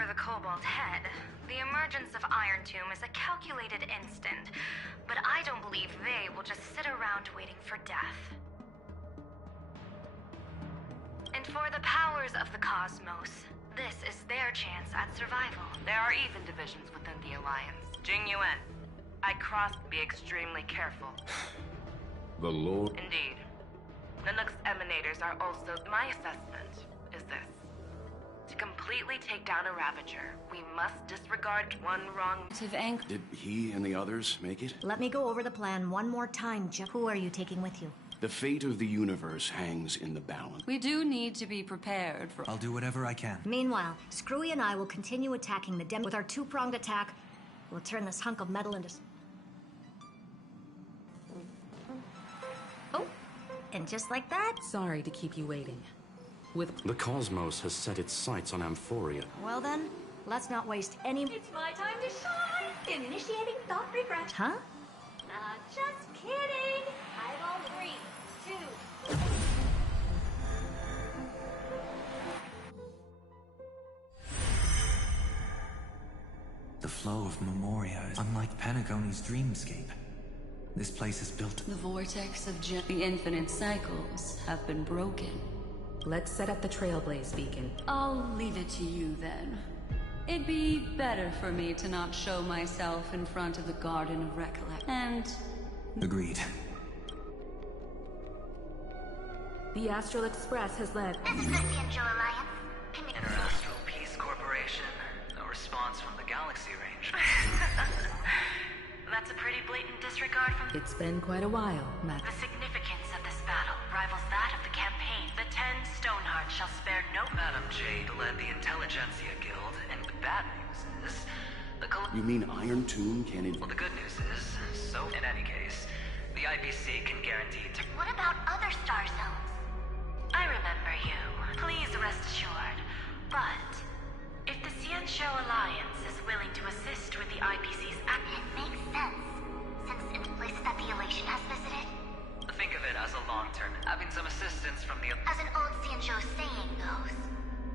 for the Cobalt Head, the emergence of Irontomb is a calculated instant, but I don't believe they will just sit around waiting for death. And for the powers of the cosmos, this is their chance at survival. There are even divisions within the Alliance. Jing Yuan, I crossed. Be extremely careful. The Lord? Indeed. Nanook's emanators are also... My assessment is this. To completely take down a Ravager, we must disregard one wrong... Did he and the others make it? Let me go over the plan one more time, Jeff. Who are you taking with you? The fate of the universe hangs in the balance. We do need to be prepared for... I'll do whatever I can. Meanwhile, Screwy and I will continue attacking the Dem. With our two-pronged attack, we'll turn this hunk of metal into... Oh, and just like that... Sorry to keep you waiting. The cosmos has set its sights on Amphoreus. Well then, let's not waste any... It's my time to shine! Initiating thought refresh. Huh? Just kidding! I'm on 3, 2... The flow of Memoria is unlike Panagoni's dreamscape. This place is built... The vortex of the infinite cycles have been broken. Let's set up the Trailblaze beacon. I'll leave it to you then. It'd be better for me to not show myself in front of the Garden of Recollection. And... Agreed. The Astral Express has led... This is the Angel Alliance. Interastral Peace Corporation. No response from the Galaxy Range. That's a pretty blatant disregard from... It's been quite a while, Matt. The significance of this battle rivals that of the campaign. The 10 Stonehearts shall spare no... Madam Jade led the Intelligentsia Guild, and the bad news is... You mean Irontomb can't... Well, the good news is, so in any case, the IPC can guarantee... What about other star zones? I remember you. Please rest assured. But, if the Ciencio Alliance is willing to assist with the IPC's... It makes sense, since it's places that the Elation has visited. Think of it as a long-term, having some assistance from the... As an old Ciencio saying goes,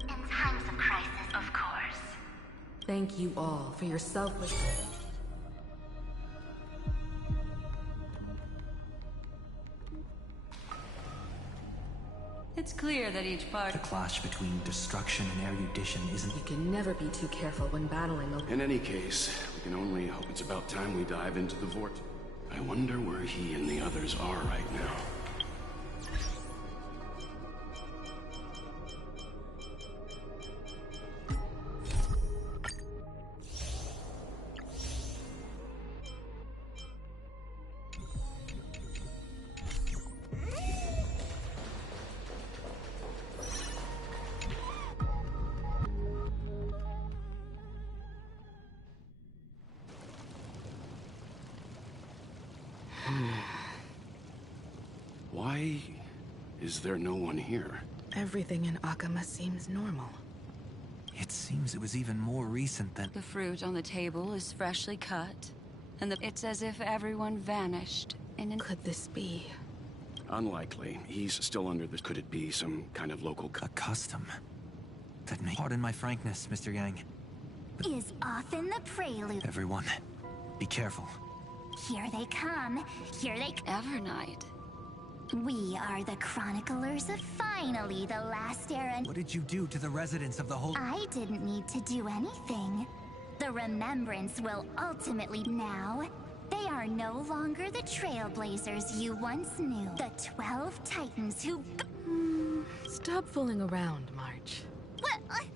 in times of crisis. Of course. Thank you all for your selfless... It's clear that each part... The clash between destruction and erudition isn't... You can never be too careful when battling a... In any case, we can only hope it's about time we dive into the vortex. I wonder where he and the others are right now. Why is there no one here? Everything in Akama seems normal. It seems it was even more recent than... The fruit on the table is freshly cut, and it's as if everyone vanished in an... Could this be? Unlikely. He's still under this. Could it be some kind of local... A custom? That may... Pardon my frankness, Mr. Yang. Is often the prelude. Everyone, be careful. Here they come. Here they... Evernight. We are the Chroniclers of finally the last era. What did you do to the residents of the whole... I didn't need to do anything. The remembrance will ultimately now. They are no longer the Trailblazers you once knew. The 12 Titans who... Stop fooling around, March. What? I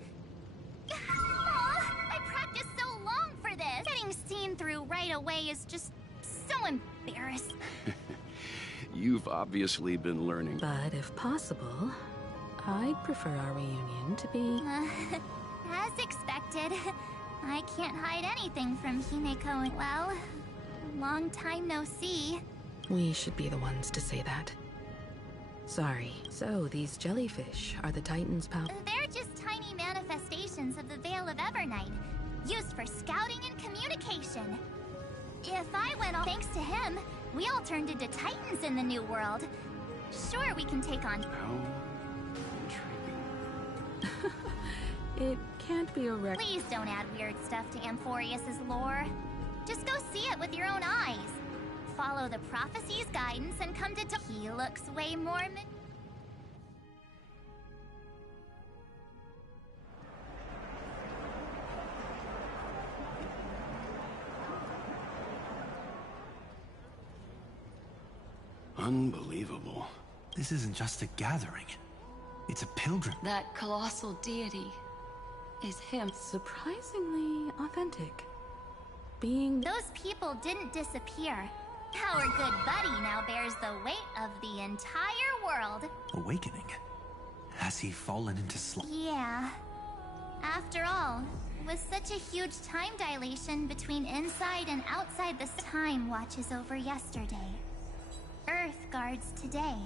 practiced so long for this. Getting seen through right away is just so embarrassing. You've obviously been learning. But if possible, I'd prefer our reunion to be... As expected. I can't hide anything from Himeko. Well, long time no see. We should be the ones to say that. Sorry. So, these jellyfish are the Titans' power? They're just tiny manifestations of the Veil of Evernight, used for scouting and communication. If I went all thanks to him, we all turned into Titans in the New World. Sure, we can take on... How intriguing. It can't be a wreck. Please don't add weird stuff to Amphoreus' lore. Just go see it with your own eyes. Follow the prophecy's guidance and come to he looks way more Unbelievable. This isn't just a gathering. It's a pilgrim. That colossal deity is him. Surprisingly authentic. Being... Those people didn't disappear. Our good buddy now bears the weight of the entire world. Awakening? Has he fallen into sleep? Yeah. After all, with such a huge time dilation between inside and outside, this time watches over yesterday. Earth guards today.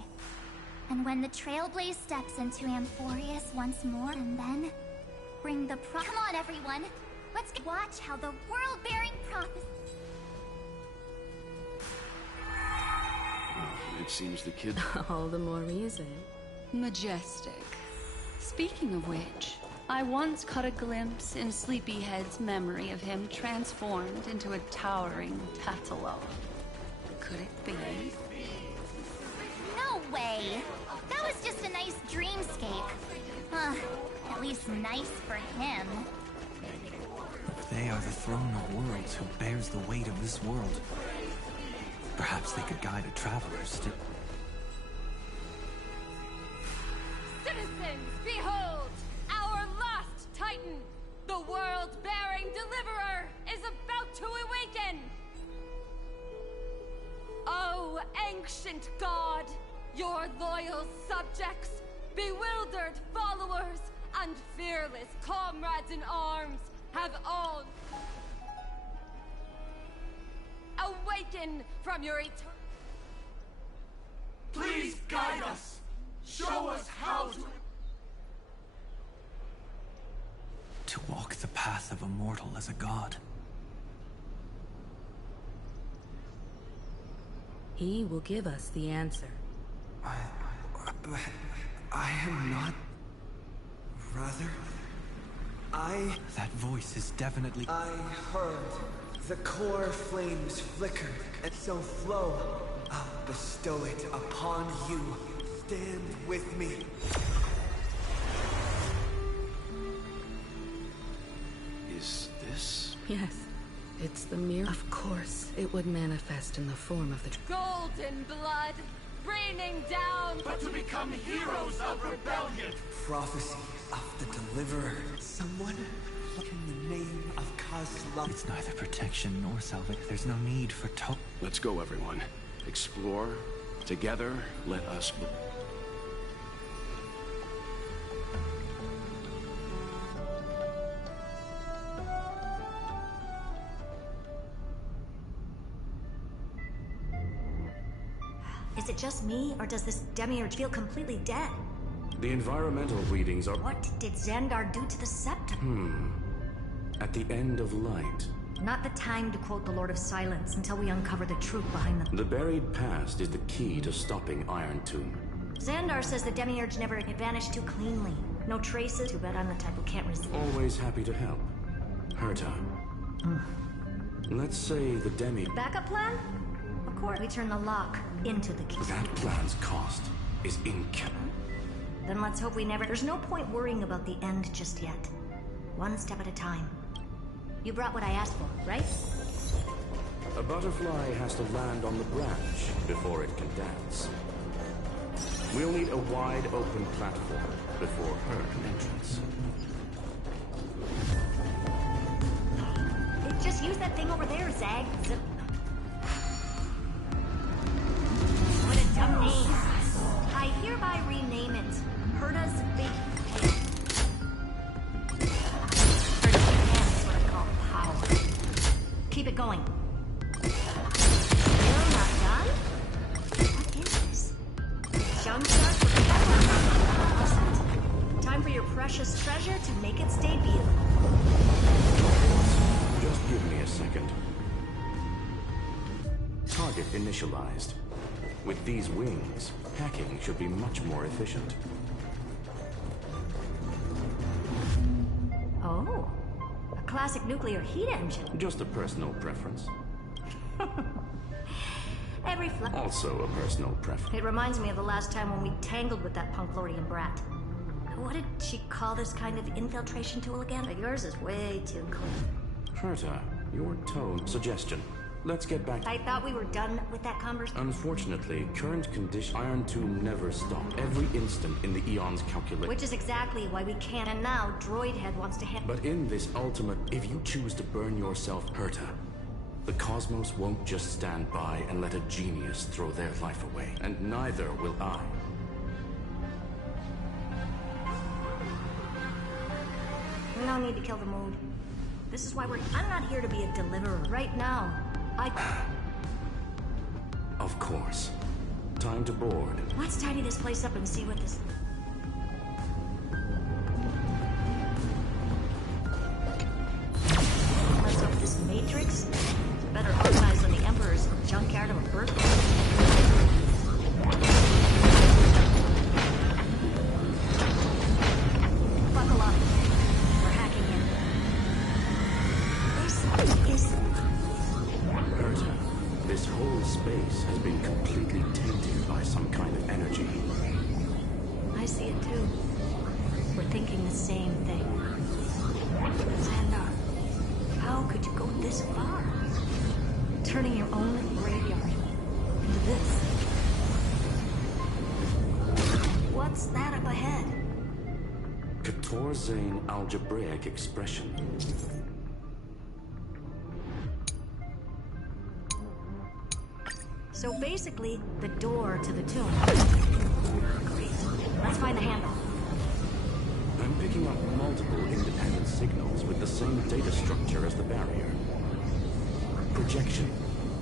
And when the Trailblazer steps into Amphoreus once more, and then bring the Come on, everyone! Let's watch how the world-bearing prophecy... It seems the kid... All the more reason. Majestic. Speaking of which, I once caught a glimpse in Sleepyhead's memory of him transformed into a towering Petals. Could it be? No way! That was just a nice dreamscape. At least nice for him. They are the throne of worlds who bears the weight of this world. Perhaps they could guide a traveler still. Citizens, behold! Our last Titan, the world-bearing deliverer, is about to awaken! Oh, ancient god! Your loyal subjects, bewildered followers, and fearless comrades in arms have all awaken from your eternal... Please guide us! Show us how to walk the path of a mortal as a god. He will give us the answer. I am not... Rather... That voice is definitely... I heard the core flames flickered, and so flow. I'll bestow it upon you. Stand with me. Is this... Yes. It's the mirror. Of course, it would manifest in the form of the... golden blood, raining down... But to become heroes of rebellion! Prophecy of the deliverer. Someone in the name of Kozlov. It's neither protection nor salvation. There's no need for Let's go, everyone. Explore. Together, let us... Is it just me, or does this demiurge feel completely dead? The environmental readings are... What did Xandar do to the scepter? At the end of light. Not the time to quote the Lord of Silence until we uncover the truth behind them. The buried past is the key to stopping Irontomb. Xandar says the demiurge never vanished too cleanly. No traces. Too bad I'm the type who can't resist. Always happy to help. Herta. Let's say the Backup plan? Of course. We turn the lock into the key. That plan's cost is incalculable. Then let's hope we never... There's no point worrying about the end just yet. One step at a time. You brought what I asked for, right? A butterfly has to land on the branch before it can dance. We'll need a wide open platform before her entrance. Just use that thing over there, Zag. What a dumb name. I hereby rename it Herta's Big... Keep it going. Still not done? What is this? Jumpstart for the time for your precious treasure to make its debut. Just give me a second. Target initialized. With these wings, hacking should be much more efficient. classic nuclear heat engine. Just a personal preference. Every Also a personal preference. It reminds me of the last time when we tangled with that Punklordian brat. What did she call this kind of infiltration tool again? But yours is way too clean. Herta, your tone. Suggestion. Let's get back. I thought we were done with that conversation. Unfortunately, current condition. Irontomb never stopped. Every instant in the eons calculate. Which is exactly why we can't. And now, Droidhead wants to hit. But in this ultimate, if you choose to burn yourself, Herta, the cosmos won't just stand by and let a genius throw their life away. And neither will I. No need to kill the mood. This is why I'm not here to be a deliverer. Right now, Of course. Time to board. Let's tidy this place up and see what this... Let's hope this Matrix is better organized than the Emperor's junkyard of a birthplace. Buckle up. We're hacking in. This is... Herta, this whole space has been completely tainted by some kind of energy. I see it too. We're thinking the same thing. Xandar, how could you go this far? Turning your own graveyard into this. What's that up ahead? Katorzane algebraic expression. So basically, the door to the tomb. Great. Let's find the handle. I'm picking up multiple independent signals with the same data structure as the barrier. Projection.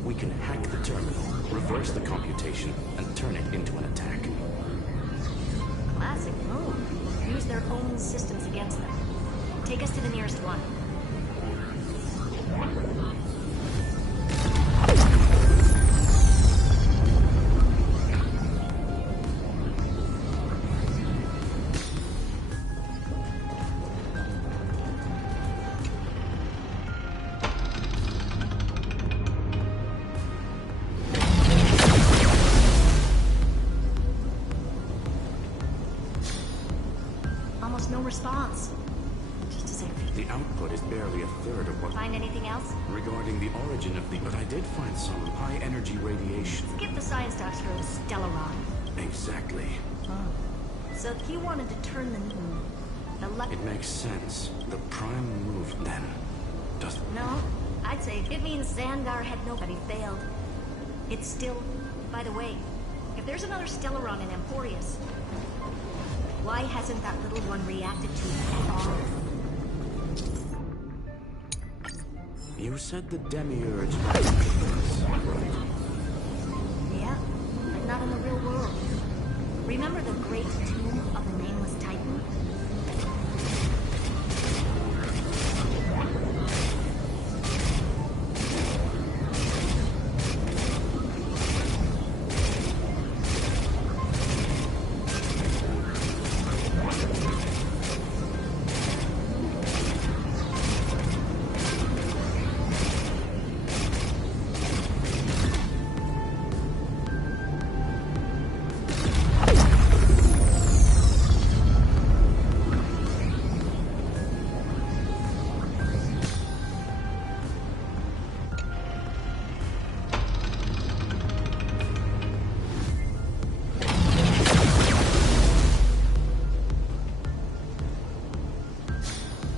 We can hack the terminal, reverse the computation, and turn it into an attack. Classic move. Use their own systems against them. Take us to the nearest one. No response. Just as if... The output is barely a third of what... Find anything else? Regarding the origin of the... But I did find some high-energy radiation. Skip the science talks for the Stellaron. Exactly. Oh. So if you wanted to turn the luck... It makes sense. The prime move, then, doesn't... No, I'd say it means Xandar had nobody failed. It's still... By the way, if there's another Stellaron in Amphoreus, why hasn't that little one reacted to it at all? You said the demiurge had choice, right? Yeah, but not in the real world. Remember the great tomb of the nameless Titan?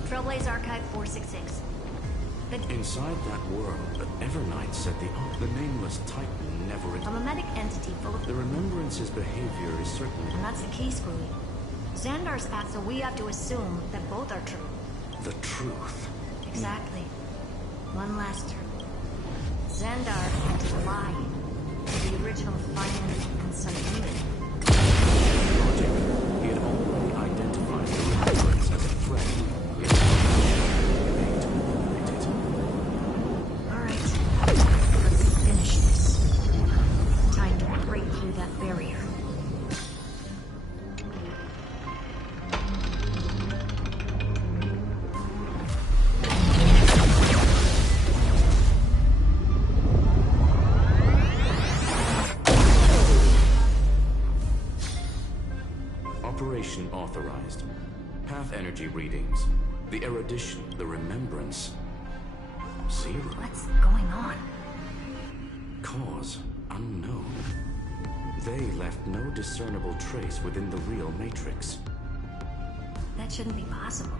Trailblazer Archive 466. Inside that world, but Evernight said the nameless Titan never... A mimetic entity full of... The remembrance's behavior is certainly... And that's the key, Screwy. Xandar's act, so we have to assume that both are true. The truth. Exactly. One last term. Xandar had to lie to the original Finance and Cyrene. Logic. He had already identified the remembrance as a threat. Let's finish this. Time to break through that barrier. unauthorized. Path energy readings, the erudition, the remembrance. 0. What's going on? Cause unknown. They left no discernible trace within the real Matrix. That shouldn't be possible.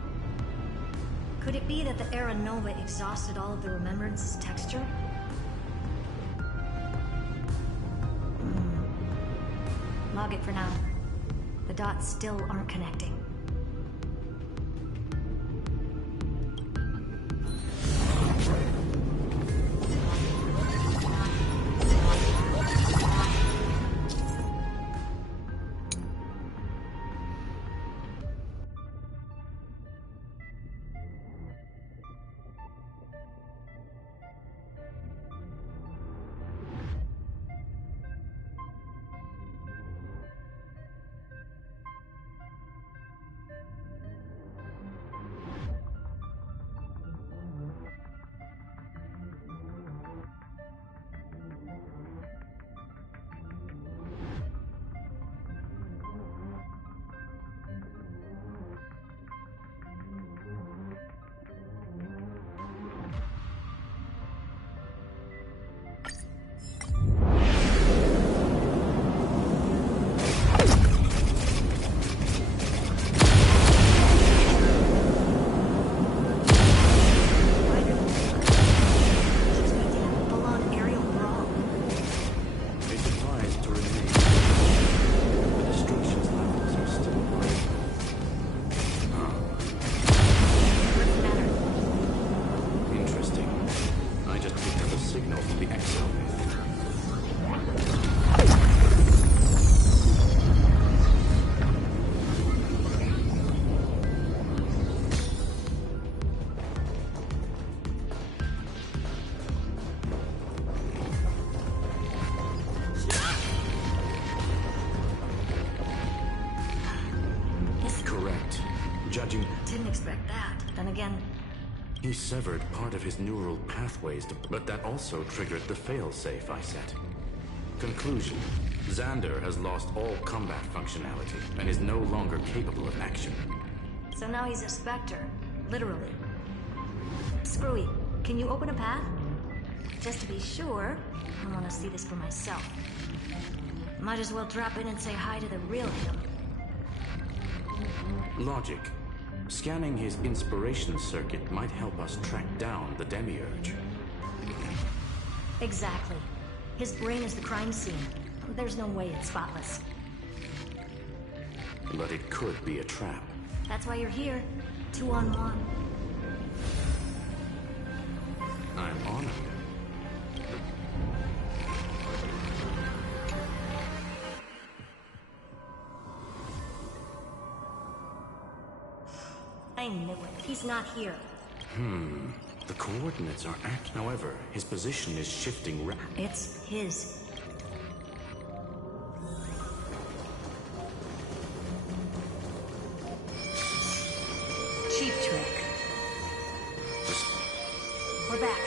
Could it be that the Era Nova exhausted all of the remembrance's texture? Log it for now. The dots still aren't connecting. Didn't expect that. Then again... He severed part of his neural pathways, but that also triggered the failsafe I set. Conclusion. Xander has lost all combat functionality and is no longer capable of action. So now he's a Spectre. Literally. Screwy, can you open a path? Just to be sure, I want to see this for myself. Might as well drop in and say hi to the real him. Logic. Scanning his inspiration circuit might help us track down the Demiurge. Exactly. His brain is the crime scene. There's no way it's spotless. But it could be a trap. That's why you're here. 2-on-1. I'm honored. I knew it. He's not here. The coordinates are act. However, his position is shifting It's his. Cheap trick. We're back.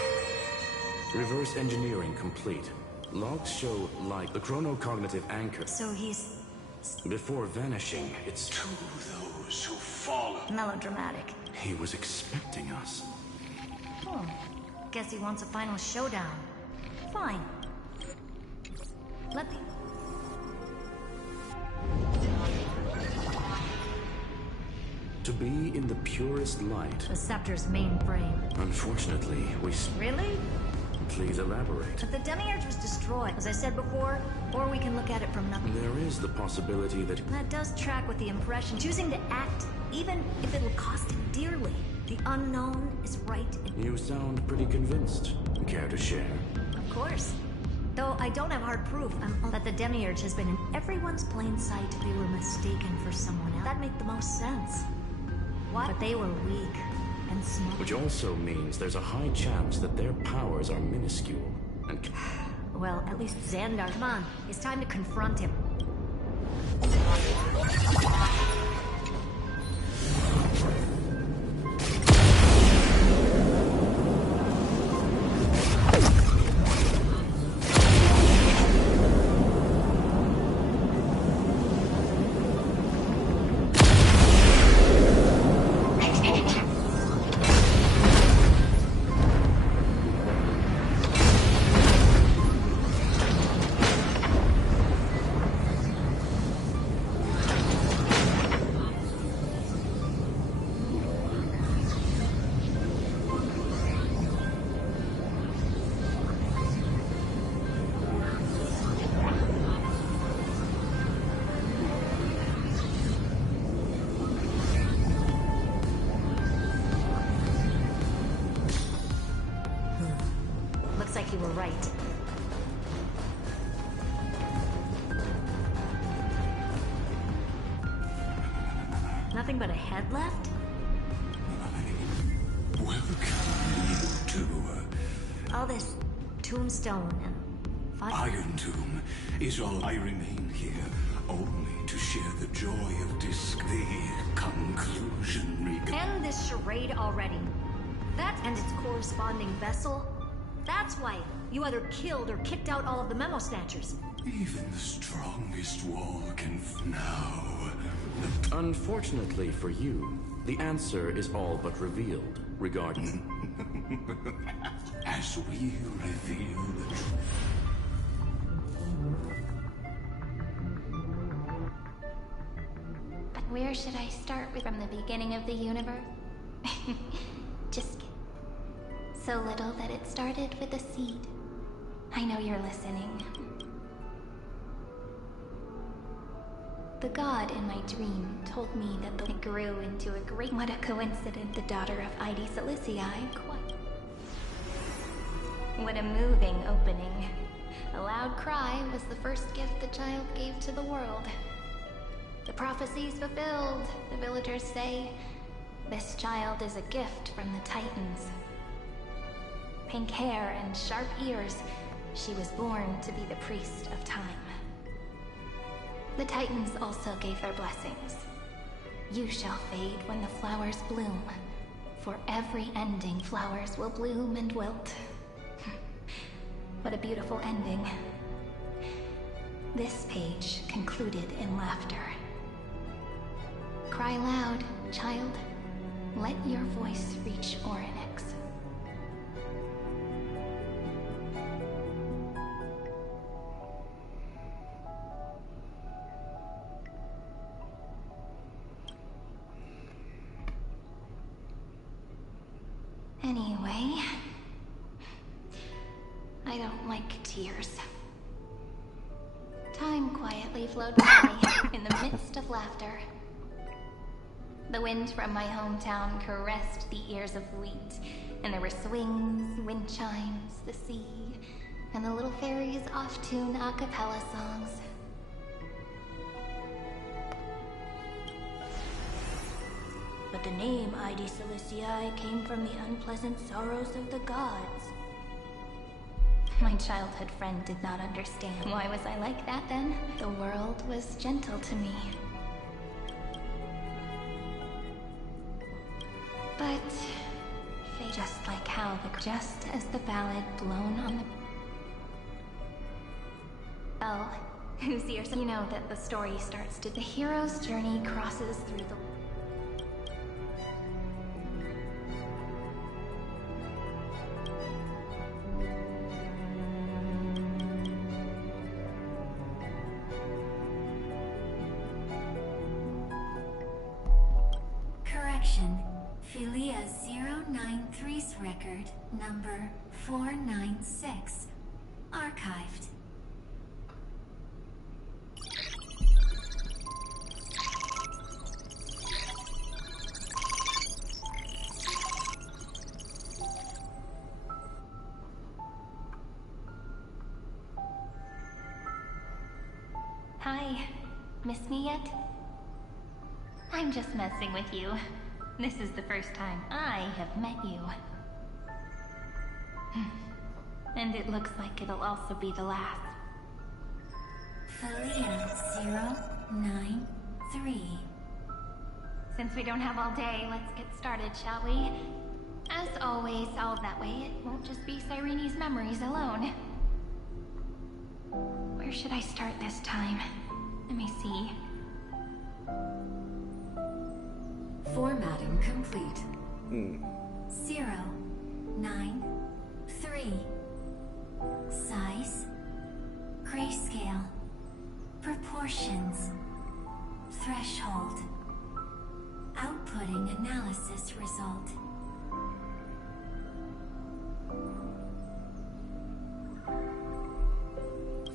Reverse engineering complete. Logs show like the chronocognitive anchor. So he's... Before vanishing, it's... To those who follow. Melodramatic. He was expecting us. Oh. Guess he wants a final showdown. Fine. Let me... To be in the purest light. The Scepter's main brain. Unfortunately, we... Really? Please elaborate. But the Demiurge was destroyed, as I said before, or we can look at it from nothing. There is the possibility that... That does track with the impression. Choosing to act, even if it'll cost him dearly. The unknown is right in... You sound pretty convinced. Care to share? Of course. Though I don't have hard proof that the Demiurge has been in everyone's plain sight. They were mistaken for someone else. That make the most sense. What? But they were weak and small. Which also means there's a high chance that their powers are minuscule and... Well, at least Xandar. Come on, it's time to confront him. you were right. Nothing but a head left? Welcome you to... All this tombstone and fire. Irontomb is all I remain here, only to share the joy of the conclusion. End this charade already. That and its corresponding vessel. That's why you either killed or kicked out all of the memo snatchers. Even the strongest wall can now. Unfortunately for you, the answer is all but revealed regarding... As we reveal the truth. But where should I start with from the beginning of the universe? Just kidding. So little that it started with a seed. I know you're listening. The god in my dream told me that it grew into a great... What a coincidence, the daughter of Id Silicii. What a moving opening. A loud cry was the first gift the child gave to the world. The prophecy's fulfilled, the villagers say. This child is a gift from the Titans. Pink hair and sharp ears, she was born to be the priest of time. The Titans also gave their blessings. You shall fade when the flowers bloom. For every ending, flowers will bloom and wilt. What a beautiful ending. This page concluded in laughter. Cry loud, child. Let your voice reach Orynyx. Anyway, I don't like tears. Time quietly flowed by in the midst of laughter. The wind from my hometown caressed the ears of wheat, and there were swings, wind chimes, the sea, and the little fairies off-tune a cappella songs. But the name Id Silicii came from the unpleasant sorrows of the gods. My childhood friend did not understand. Why was I like that then? The world was gentle to me. But fate, just like how just as the ballad blown on the... Oh, who's here? You know that the story starts to... The hero's journey crosses through the... Philia 093's record, number 496. Archived. Hi. Miss me yet? I'm just messing with you. This is the first time I have met you. And it looks like it'll also be the last. Philia 093. Since we don't have all day, let's get started, shall we? As always, all that way, it won't just be Cyrene's memories alone. Where should I start this time? Let me see. Formatting complete. 093. Size. Grayscale. Proportions. Threshold. Outputting analysis result.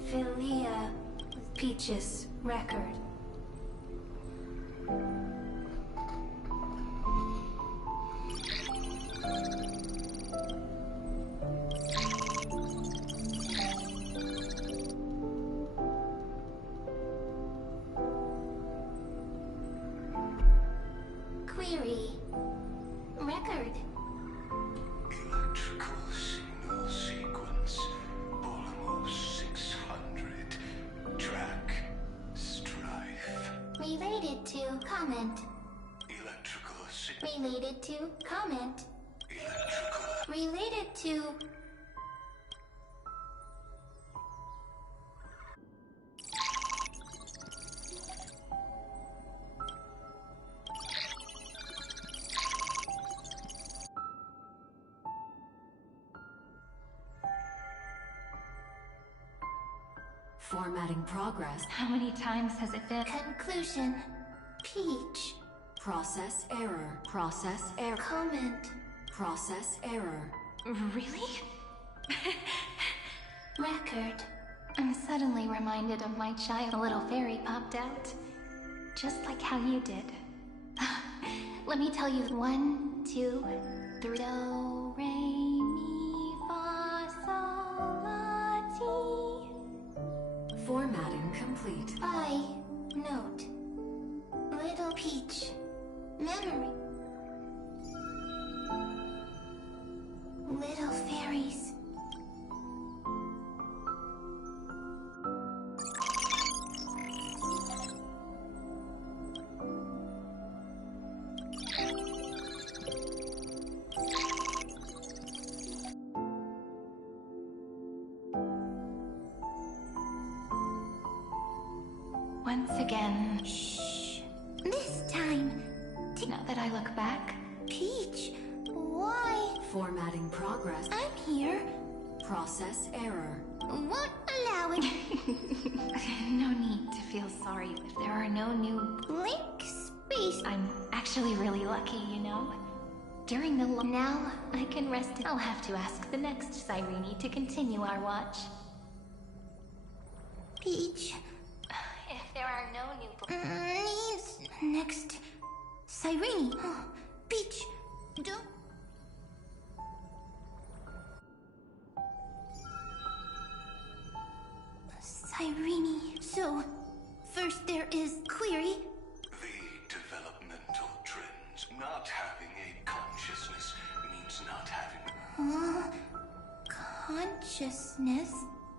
Philia Peach's record. Electrical signal sequence. Almost 600. Track. Strife. Related to comment. Electrical signal. Related to comment. Electrical. Related to... Formatting progress. How many times has it been? Conclusion. Peach. Process error. Process error. Comment. Process error. Really? Record. I'm suddenly reminded of my child. A little fairy popped out. Just like how you did. Let me tell you. 1, 2, 3. Do, re, mi, fa, sol, la, ti. Formatting complete. I note. Little Peach. Memory. Little fairies. Once again. Shh. This time. Now that I look back. Peach, why? Formatting progress. I'm here. Process error. Won't allow it. No need to feel sorry if there are no new blank space. I'm actually really lucky, you know. During the now I can rest. I'll have to ask the next Cyrene to continue our watch. Peach. If there are no new needs next Cyrene. Peach. Don't. Cyrene. So, first there is query. The developmental trends. Not having a consciousness means not having... Consciousness?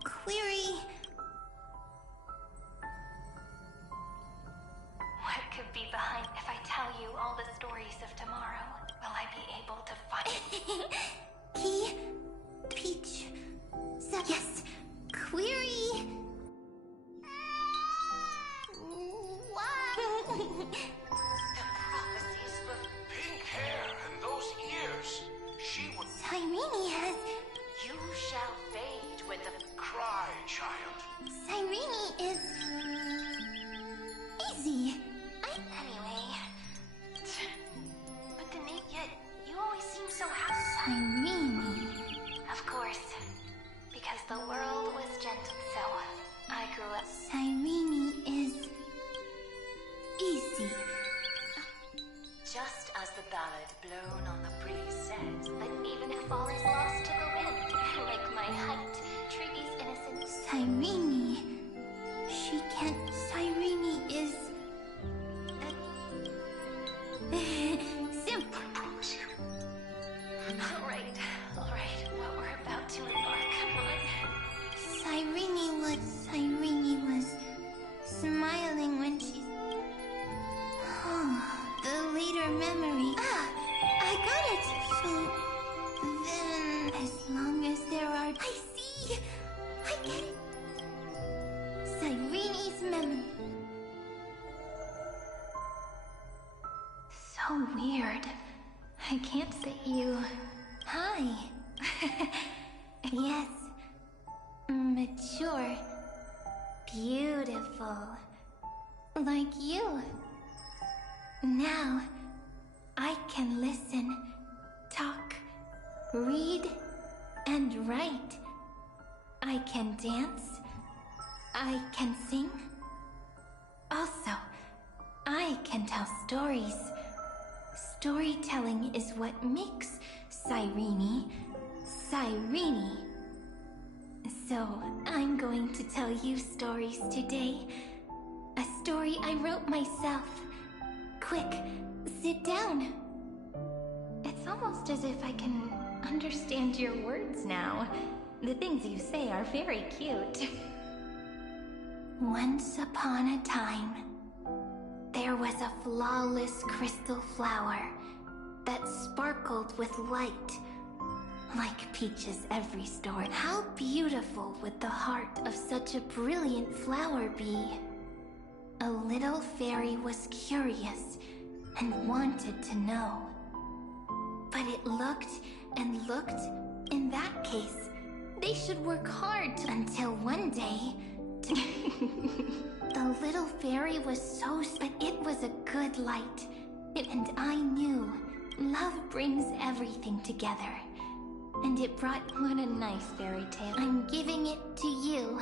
Query. What could be behind if I tell you all the stories of tomorrow? Will I be able to find... Key? Peach? Yes. Query. Pink hair and those ears. She would... Cyrene has... You shall fade with the... Cry, child. Cyrene is... easy. Anyway... But the name yet... You always seem so happy. Cyrene. Of course. Because the world was gentle, so... I grew up... Cyrene is... easy. Just as the ballad blown on the breeze said, But even if all is lost to the wind, like my height, trees innocent. Cyrene. She can't. Cyrene is. Simple. I promise you. Alright. What we're about to embark on. Cyrene was smiling when she. The later memory. I got it. So then, as long as there are... I see. I get it. Cyrene's memory. So weird. I can't say you. Hi. Yes. Mature. Beautiful. Like you. Now, I can listen, talk, read, and write. I can dance. I can sing. Also, I can tell stories. Storytelling is what makes Cyrene, Cyrene. So, I'm going to tell you stories today. A story I wrote myself. Quick, sit down. It's almost as if I can understand your words now. The things you say are very cute. Once upon a time, there was a flawless crystal flower that sparkled with light, like Peach's every story. How beautiful would the heart of such a brilliant flower be? A little fairy was curious and wanted to know. But it looked and looked. In that case, they should work hard until one day... The little fairy was so... But it was a good light. And I knew love brings everything together. And it brought... What a nice fairy tale. I'm giving it to you.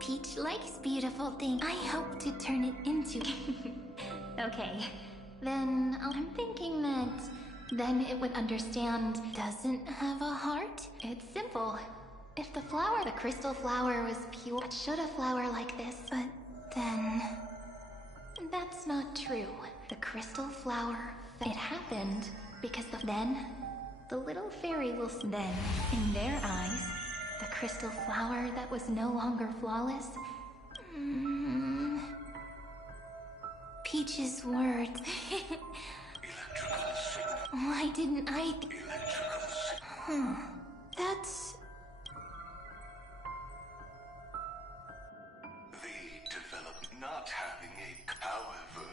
Peach likes beautiful things. I hope to turn it into... Okay, then I'm thinking that then it would understand doesn't have a heart. It's simple. If the flower, the crystal flower, was pure, should a flower like this, but then... That's not true. The crystal flower, it happened because then the little fairy will... Then, in their eyes, the crystal flower that was no longer flawless... Peach's words. Why didn't I... That's... They develop not having however,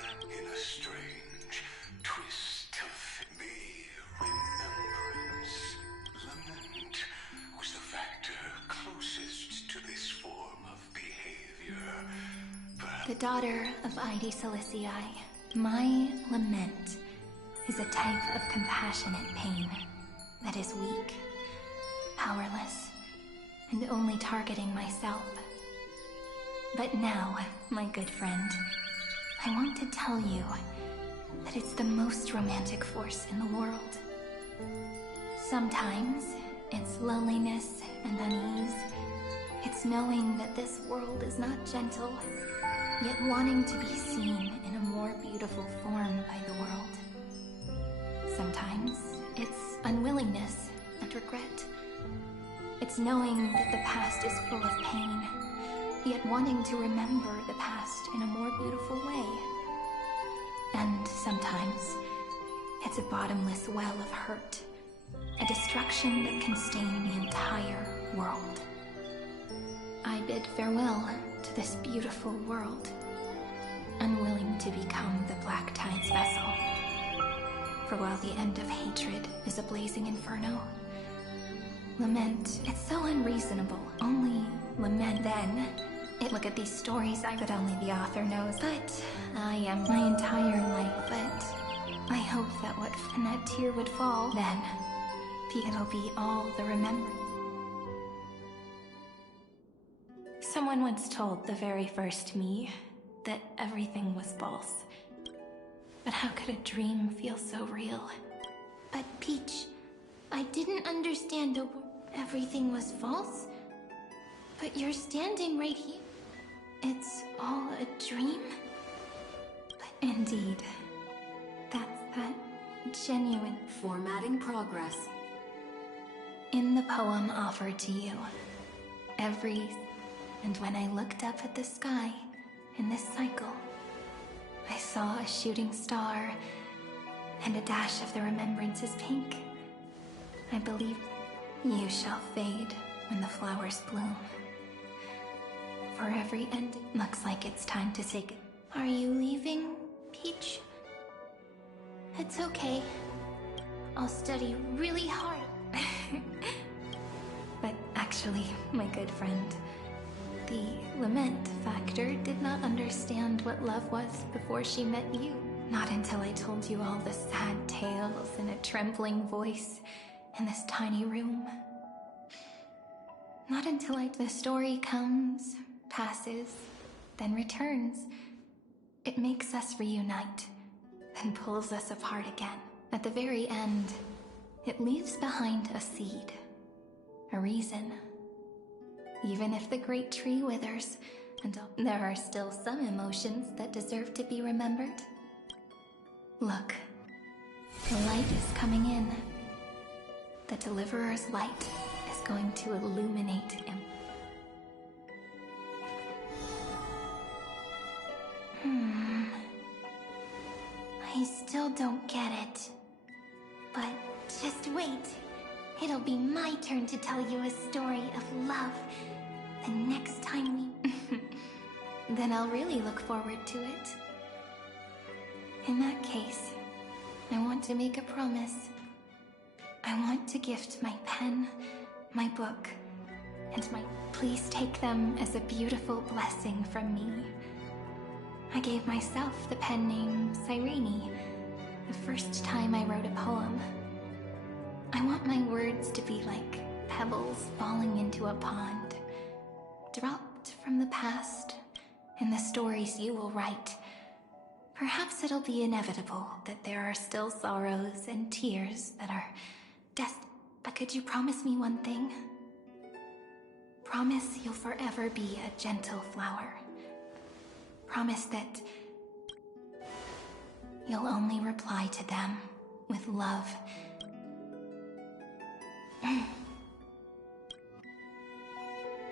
then in a strange twist of remembrance, lament was the factor closest to this form of behavior. The daughter of Ide Silicii, my lament is a type of compassionate pain that is weak, powerless, and only targeting myself. But now, my good friend, I want to tell you that it's the most romantic force in the world. Sometimes, it's loneliness and unease. It's knowing that this world is not gentle, yet wanting to be seen in a more beautiful form by the world. Sometimes, it's unwillingness and regret. It's knowing that the past is full of pain, yet wanting to remember the past in a more beautiful way. And sometimes, it's a bottomless well of hurt, a destruction that can stain the entire world. I bid farewell to this beautiful world, unwilling to become the Black Tide's vessel. For while the end of hatred is a blazing inferno, lament, it's so unreasonable. Only lament then. Look at these stories that only the author knows. But I am my entire life, but I hope that when that tear would fall, then it'll be all the remembrance. Someone once told the very first me that everything was false. But how could a dream feel so real? But Peach, I didn't understand everything was false. But you're standing right here. It's all a dream? But indeed. That's that genuine... Formatting progress. In the poem offered to you, and when I looked up at the sky in this cycle, I saw a shooting star and a dash of the remembrance's pink. I believe you shall fade when the flowers bloom. For every end, looks like it's time to say goodbye. Are you leaving, Peach? It's okay. I'll study really hard. But actually, my good friend, the lament factor did not understand what love was before she met you. Not until I told you all the sad tales in a trembling voice in this tiny room. Not until the story comes, passes, then returns. It makes us reunite, then pulls us apart again. At the very end, it leaves behind a seed, a reason. Even if the great tree withers, and there are still some emotions that deserve to be remembered. Look. The light is coming in. The Deliverer's light is going to illuminate him. I still don't get it. But just wait. It'll be my turn to tell you a story of love. The next time we... Then I'll really look forward to it. In that case, I want to make a promise. I want to gift my pen, my book, and my... Please take them as a beautiful blessing from me. I gave myself the pen name Cyrene the first time I wrote a poem. I want my words to be like pebbles falling into a pond, dropped from the past in the stories you will write. Perhaps it'll be inevitable that there are still sorrows and tears that are but could you promise me one thing? Promise you'll forever be a gentle flower. Promise that you'll only reply to them with love.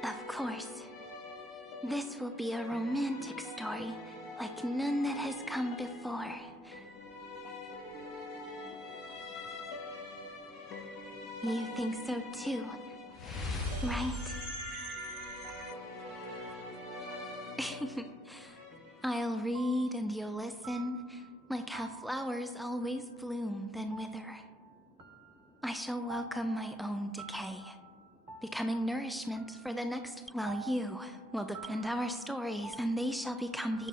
Of course, this will be a romantic story like none that has come before. You think so too, right? I'll read and you'll listen, like how flowers always bloom then wither. I shall welcome my own decay, becoming nourishment for the next, while you will depend our stories, and they shall become the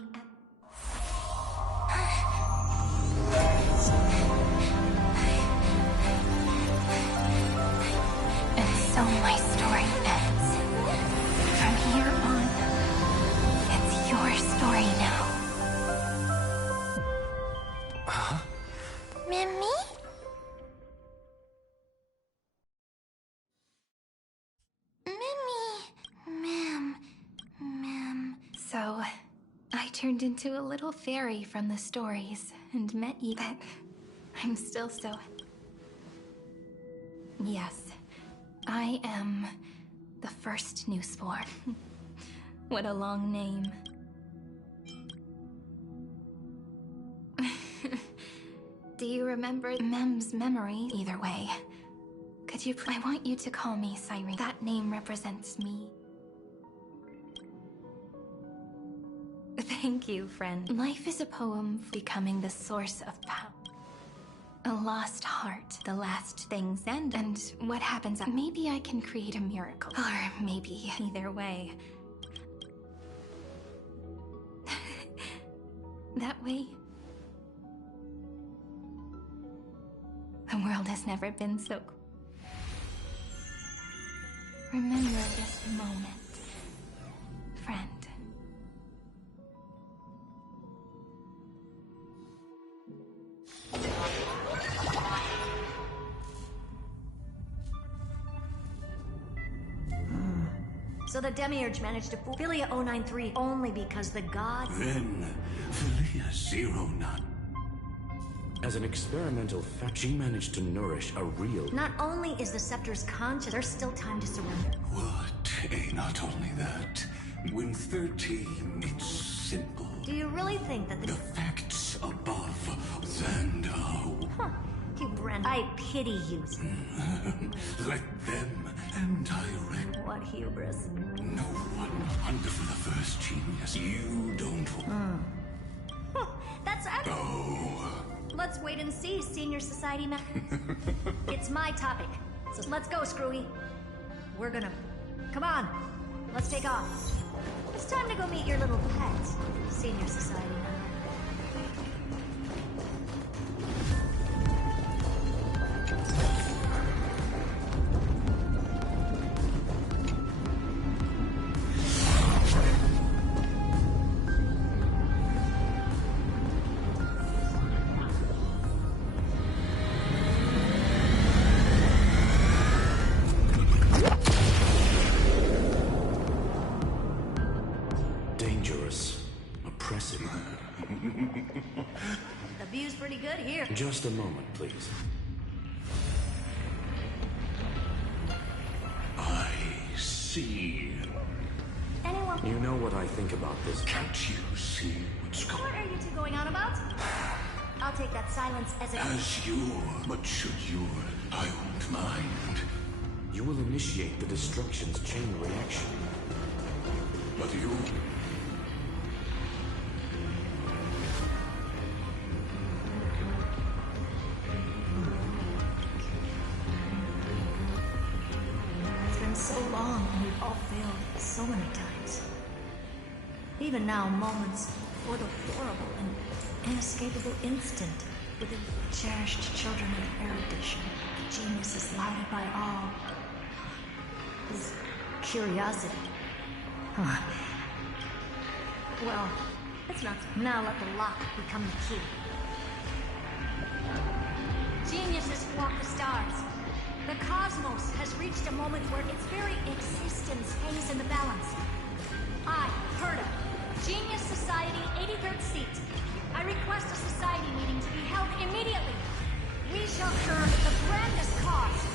And so my story ends. From here on, it's your story now. Huh? Mimi? Ma'am. So, I turned into a little fairy from the stories and met you, but I'm still so... Yes, I am the first newsborn. What a long name. Do you remember Mem's memory? Either way, could you... I want you to call me Cyrene. That name represents me. Thank you, friend. Life is a poem becoming the source of power. A lost heart, the last things end, and what happens... Maybe I can create a miracle. Or maybe either way. That way... The world has never been so... Remember this moment, friend. So the Demiurge managed to fool Philia 093 only because the god... Then, Philia 09. As an experimental fact, she managed to nourish a real... Not only is the Scepter's conscious, there's still time to surrender. What? Not only that. When 13, it's simple. Do you really think that the facts above Zandau? Huh. You Brand, I pity you. Let them and direct. What hubris. No one under the first genius. You don't... That's... Oh... Let's wait and see, Senior Society It's my topic. So let's go, Screwy. We're gonna... Come on. Let's take off. It's time to go meet your little pet, Senior Society member. Dangerous, oppressive. pretty good here. Just a moment, please. I see. Anyone? You know what I think about this. Can't you see what's going on? What are you two going on about? I'll take that silence as a... As you, but should you, I won't mind. You will initiate the destruction's chain reaction. But you... It's been so long and we've all failed so many times. Even now, moments before the horrible and inescapable instant within cherished children of erudition, genius is lauded by all. Is curiosity. Huh. Well, it's not. Now let the lock become the key. Geniuses walk the stars. The cosmos has reached a moment where its very existence hangs in the balance. I, Herta, Genius Society 83rd seat. I request a society meeting to be held immediately. We shall serve the grandest cause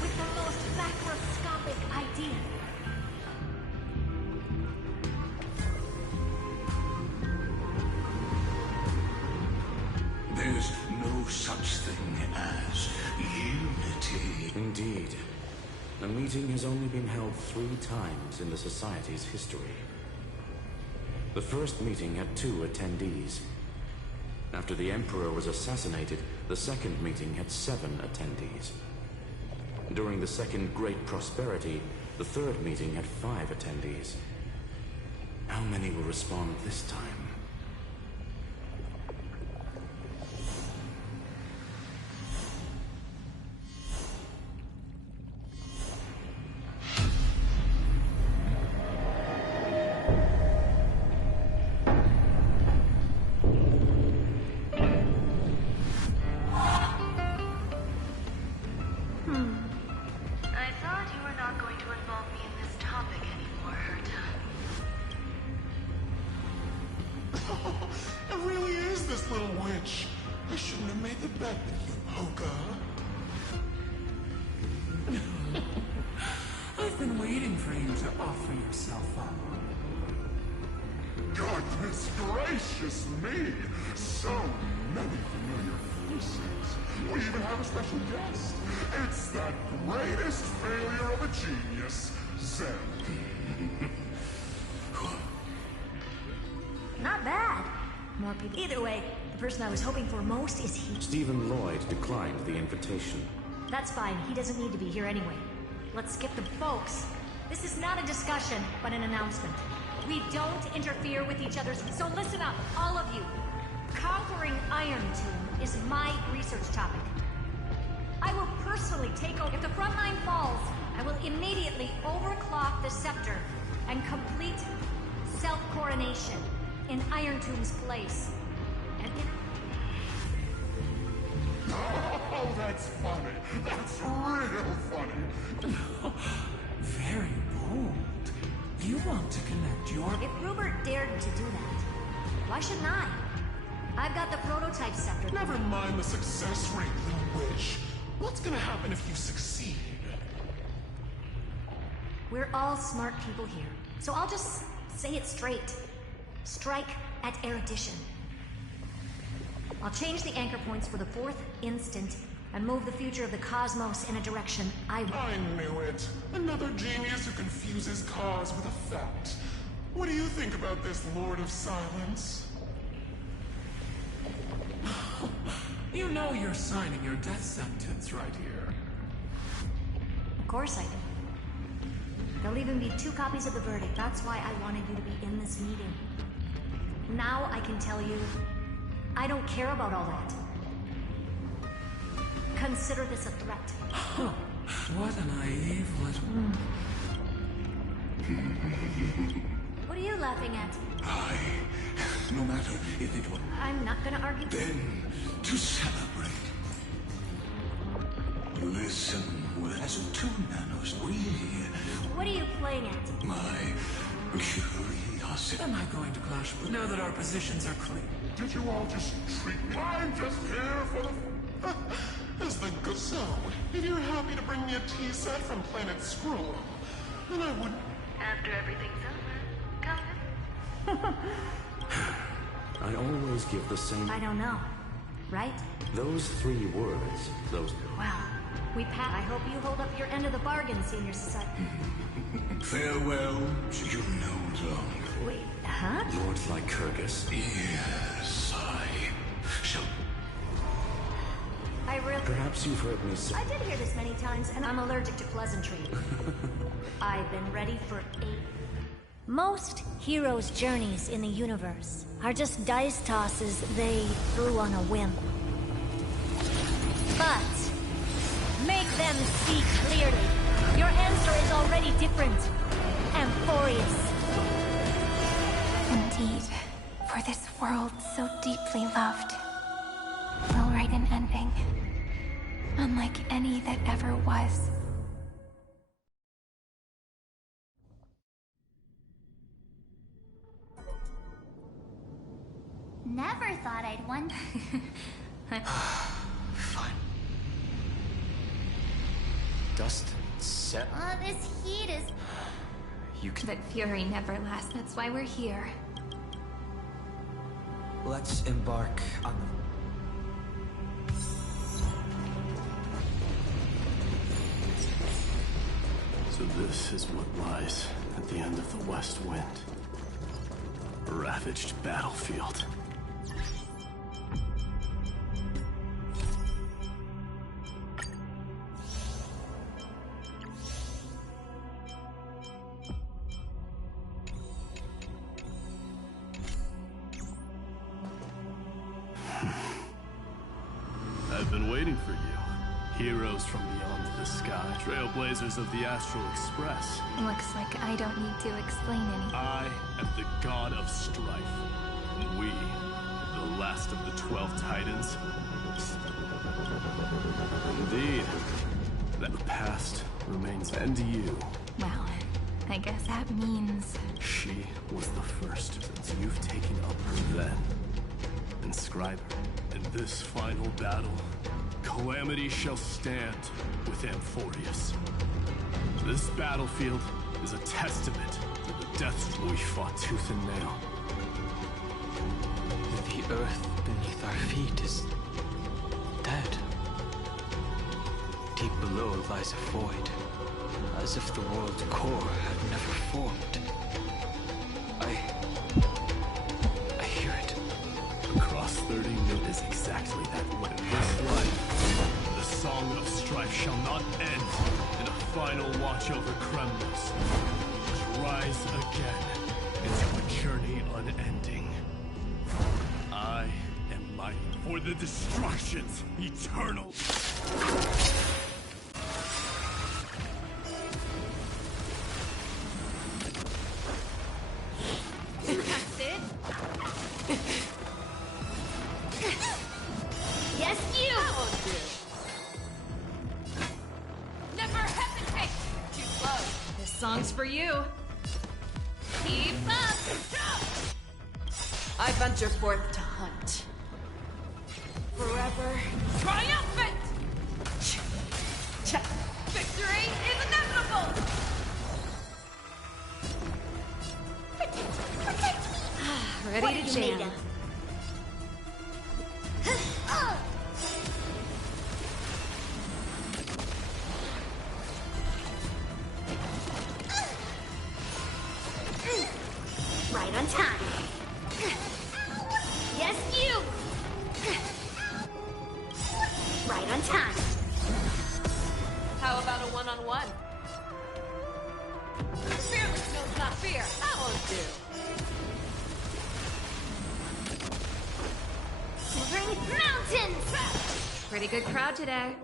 with the most macroscopic idea. There's no such thing as unity. Indeed. A meeting has only been held 3 times in the Society's history. The first meeting had 2 attendees. After the Emperor was assassinated, the second meeting had 7 attendees. During the Second Great Prosperity, the third meeting had 5 attendees. How many will respond this time? Goodness gracious me! So many familiar faces. We even have a special guest. It's that greatest failure of a genius, Zen. Not bad. More people. Either way, the person I was hoping for most is he. Stephen Lloyd declined the invitation. That's fine. He doesn't need to be here anyway. Let's skip the folks. This is not a discussion, but an announcement. We don't interfere with each other's... So listen up, all of you. Conquering Irontomb is my research topic. I will personally take over. If the front line falls, I will immediately overclock the scepter and complete self-coronation in Irontomb's place. And Oh, that's funny. That's real funny. Very bold. You want to connect your... If Rupert dared to do that, why shouldn't I? I've got the prototype scepter. Never mind the success rate, little witch. What's gonna happen if you succeed? We're all smart people here, so I'll just say it straight. Strike at erudition. I'll change the anchor points for the 4th instant and move the future of the cosmos in a direction I knew it. Another genius who confuses cause with effect. What do you think about this, Lord of Silence? You know you're signing your death sentence right here. Of course I do. There'll even be 2 copies of the verdict. That's why I wanted you to be in this meeting. Now I can tell you, I don't care about all that. Consider this a threat. What a naive little... What are you laughing at? No matter if it were... I'm not gonna argue. Then, to celebrate. Listen, as a 2 nanos, we... What are you playing at? My curiosity. Am I going to clash with... Now that our positions are clear. Did you all just treat me? I'm just here for the... As the good... So, if you're happy to bring me a tea set from Planet Scroll, then I would... After everything's over, come I always give the same... I don't know. Right? Those 3 words, those... Well, we pat. I hope you hold up your end of the bargain, Senior Society. Farewell to you no longer. Wait, huh? Lord Lycurgus? Yes, I shall... I really... Perhaps you've heard me say... I did hear this many times, and I'm allergic to pleasantry. I've been ready for 8. Most heroes' journeys in the universe are just dice tosses they threw on a whim. But make them see clearly. Your answer is already different. Amphoreus. Indeed, for this world so deeply loved, we'll write an ending, unlike any that ever was. Never thought I'd won. Fine. Dust set. Oh, this heat is... You can... But fury never lasts, that's why we're here. Let's embark on the... So this is what lies at the end of the West Wind. A ravaged battlefield. I've been waiting for you. Heroes from beyond the sky. Trailblazers of the Astral Express. Looks like I don't need to explain anything. I am the god of strife. And we, the last of the 12 Titans. Indeed. That the past remains, and you. Well, I guess that means... She was the first, since you've taken up her then. Inscribe her. In this final battle, calamity shall stand with Amphoreus. This battlefield is a testament to the deaths we fought tooth and nail. The earth beneath our feet is... dead. Deep below lies a void, as if the world's core had never formed. I hear it. Across 30 minutes is exactly that way. This life, the song of strife shall not end in a final watch over Kremlos. But rise again into a journey unending. I am mighty for the destructions eternal. That's it? Yes, you! That won't do. Never hesitate! Too close. This song's for you. Keep up! I venture forth to hunt. Forever. Triumphant! Victory is inevitable! Ready to jam. Right on time. Yes, you! Right on time. How about a one-on-one? Fearless knows not fear. That won't do. Shivering mountains! Pretty good crowd today.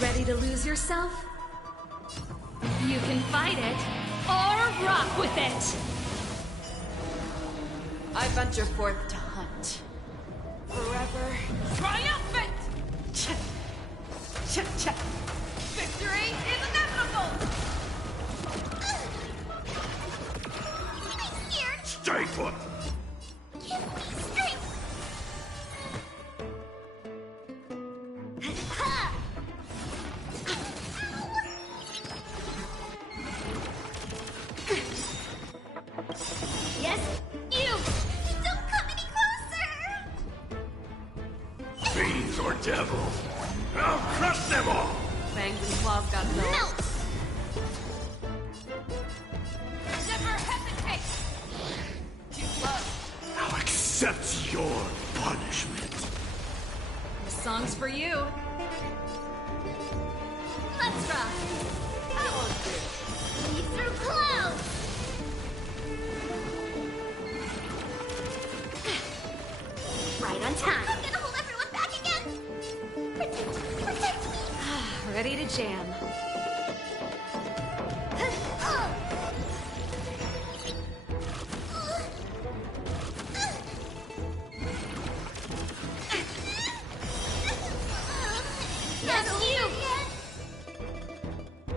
Ready to lose yourself? You can fight it, or rock with it! I venture forth to hunt. Forever. Triumphant! Victory is inevitable! Here! foot! Give me strength! Yes, you! Don't come any closer! Fiends or devils, I'll crush them all! Fangs and claws got no. Melt! Never hesitate! Too slow. I'll accept your punishment. This song's for you. Let's rock! I won't do. See through clouds! Right on time. I'm gonna hold everyone back again! Protect me! Ready to jam. Yes, you!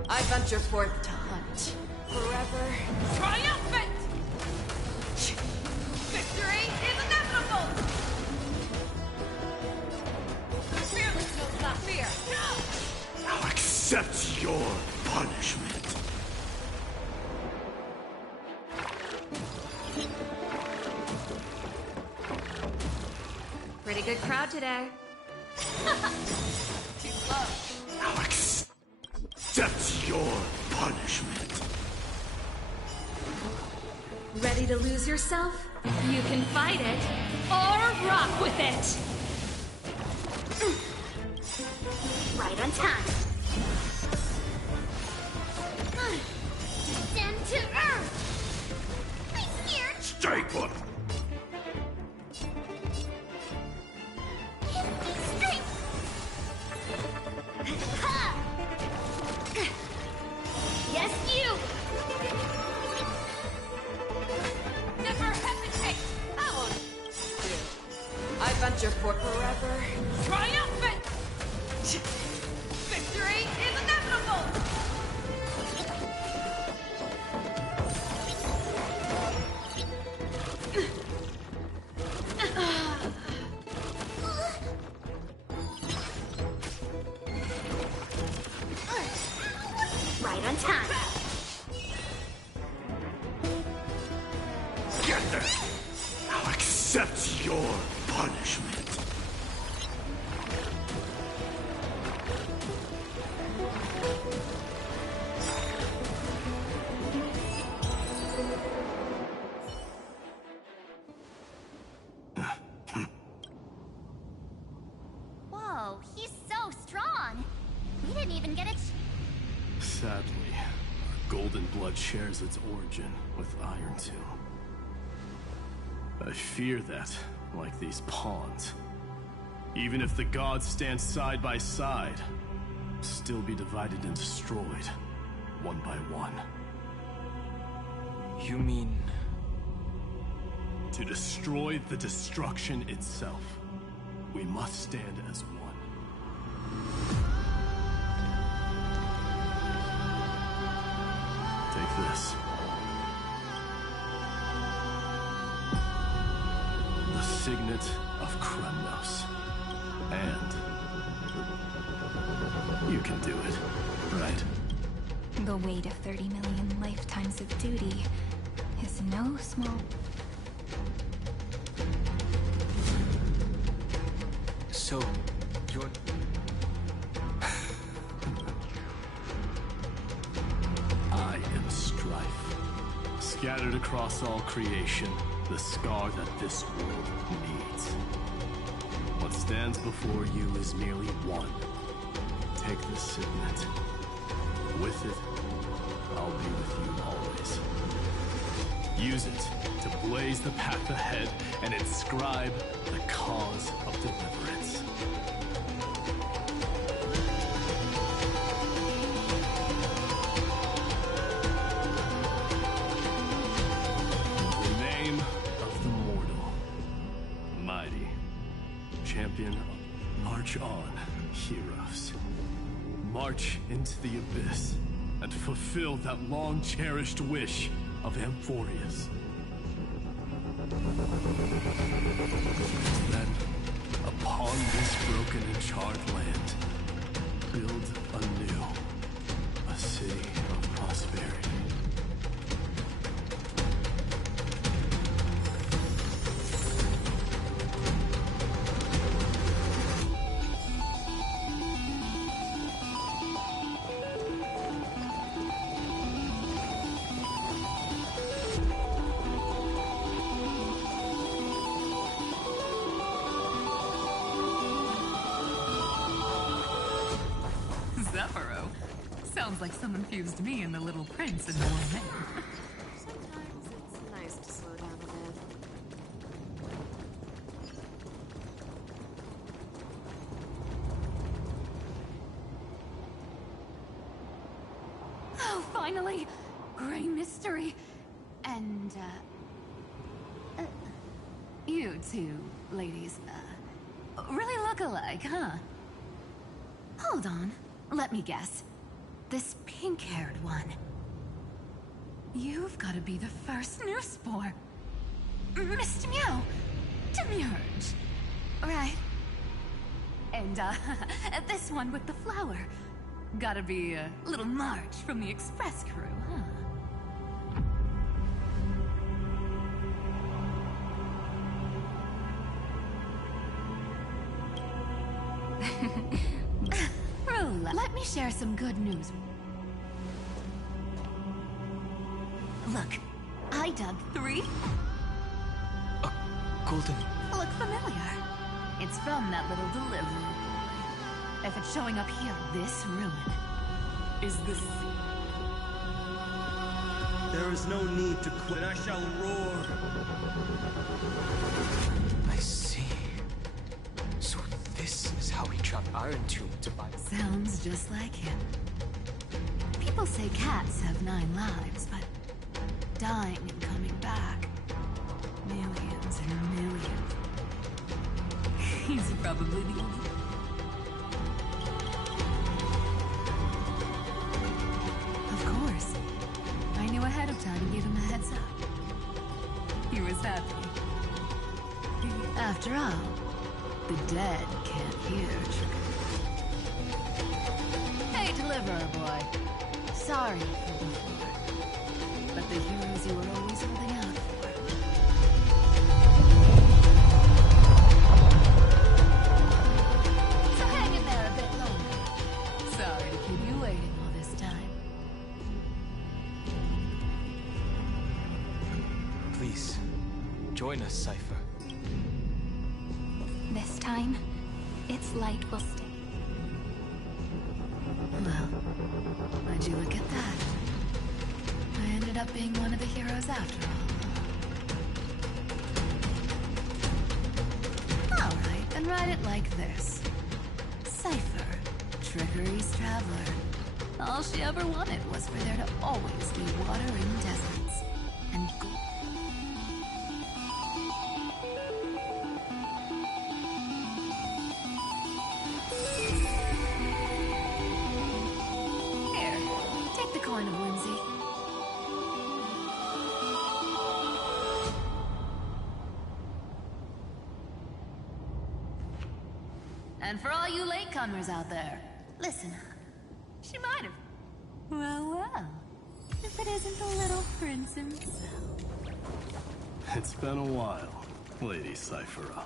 I venture forth to hunt. Forever triumphant! Victory is inevitable! Fearless knows not fear. I'll accept your punishment. Pretty good crowd today. Too slow. I'll accept your punishment. Ready to lose yourself? You can fight it, or rock with it! Right on time. Descend to Earth! I'm scared! Stay put! Give me strength! Ha! Yes, you! Never hesitate! I won't do. I venture for forever triumphant! Victory is inevitable! Right on time. Get there! I'll accept your punishment. Whoa, he's so strong. We didn't even get a Sadly, our golden blood shares its origin with Irontomb. I fear that, like these pawns, even if the gods stand side by side, still be divided and destroyed, one by one. You mean... To destroy the destruction itself, we must stand as one. Take this. The signet of Kremnos. And you can do it, right? The weight of 30 million lifetimes of duty is no small... So, you're... I am Strife. Scattered across all creation, the scar that this world needs. What stands before you is merely one. Take this signet. With it, I'll be with you always. Use it to blaze the path ahead and inscribe the cause of deliverance. In the name of the mortal, mighty, champion, march on, heroes. March into the abyss and fulfill that long-cherished wish of Amphoreus. Then, upon this broken and charred land, build anew a city of prosperity. Sounds like someone fused me and the Little Prince into one man. Sometimes it's nice to slow down a bit. Oh, finally! Gray mystery. And, you two ladies, really look alike, huh? Hold on. Let me guess. This pink-haired one. You've got to be the first new spore. Mr. Meow. Demurge. Right. And, this one with the flower. Gotta be a little March from the Express crew, huh? Let me share some good news. Look, I dug 3. Golden. Look familiar. It's from that little delivery boy. If it's showing up here, this ruin is this. There is no need to quit. I shall roar. I see. So this is how he trapped Irontomb to buy. Sounds just like him. People say cats have 9 lives, but dying and coming back. Millions and millions. He's probably the only. Of course. I knew ahead of time and gave him a heads up. He was happy. After all, the dead can't hear trickery. Hey, deliverer boy. Sorry for before, but the heroes you were always holding out for. So hang in there a bit longer. Sorry to keep you waiting all this time. Please, join us, Cypher. This time, its light will stay. Well, why'd you look at that? I ended up being one of the heroes after all. Alright, then write it like this. Cypher, Trickery's traveler. All she ever wanted was for there to always be water in deserts. And gold. Coin of whimsy. And for all you latecomers out there, listen up. She might have. Well, if it isn't the little prince himself. It's been a while, Lady Cyphera.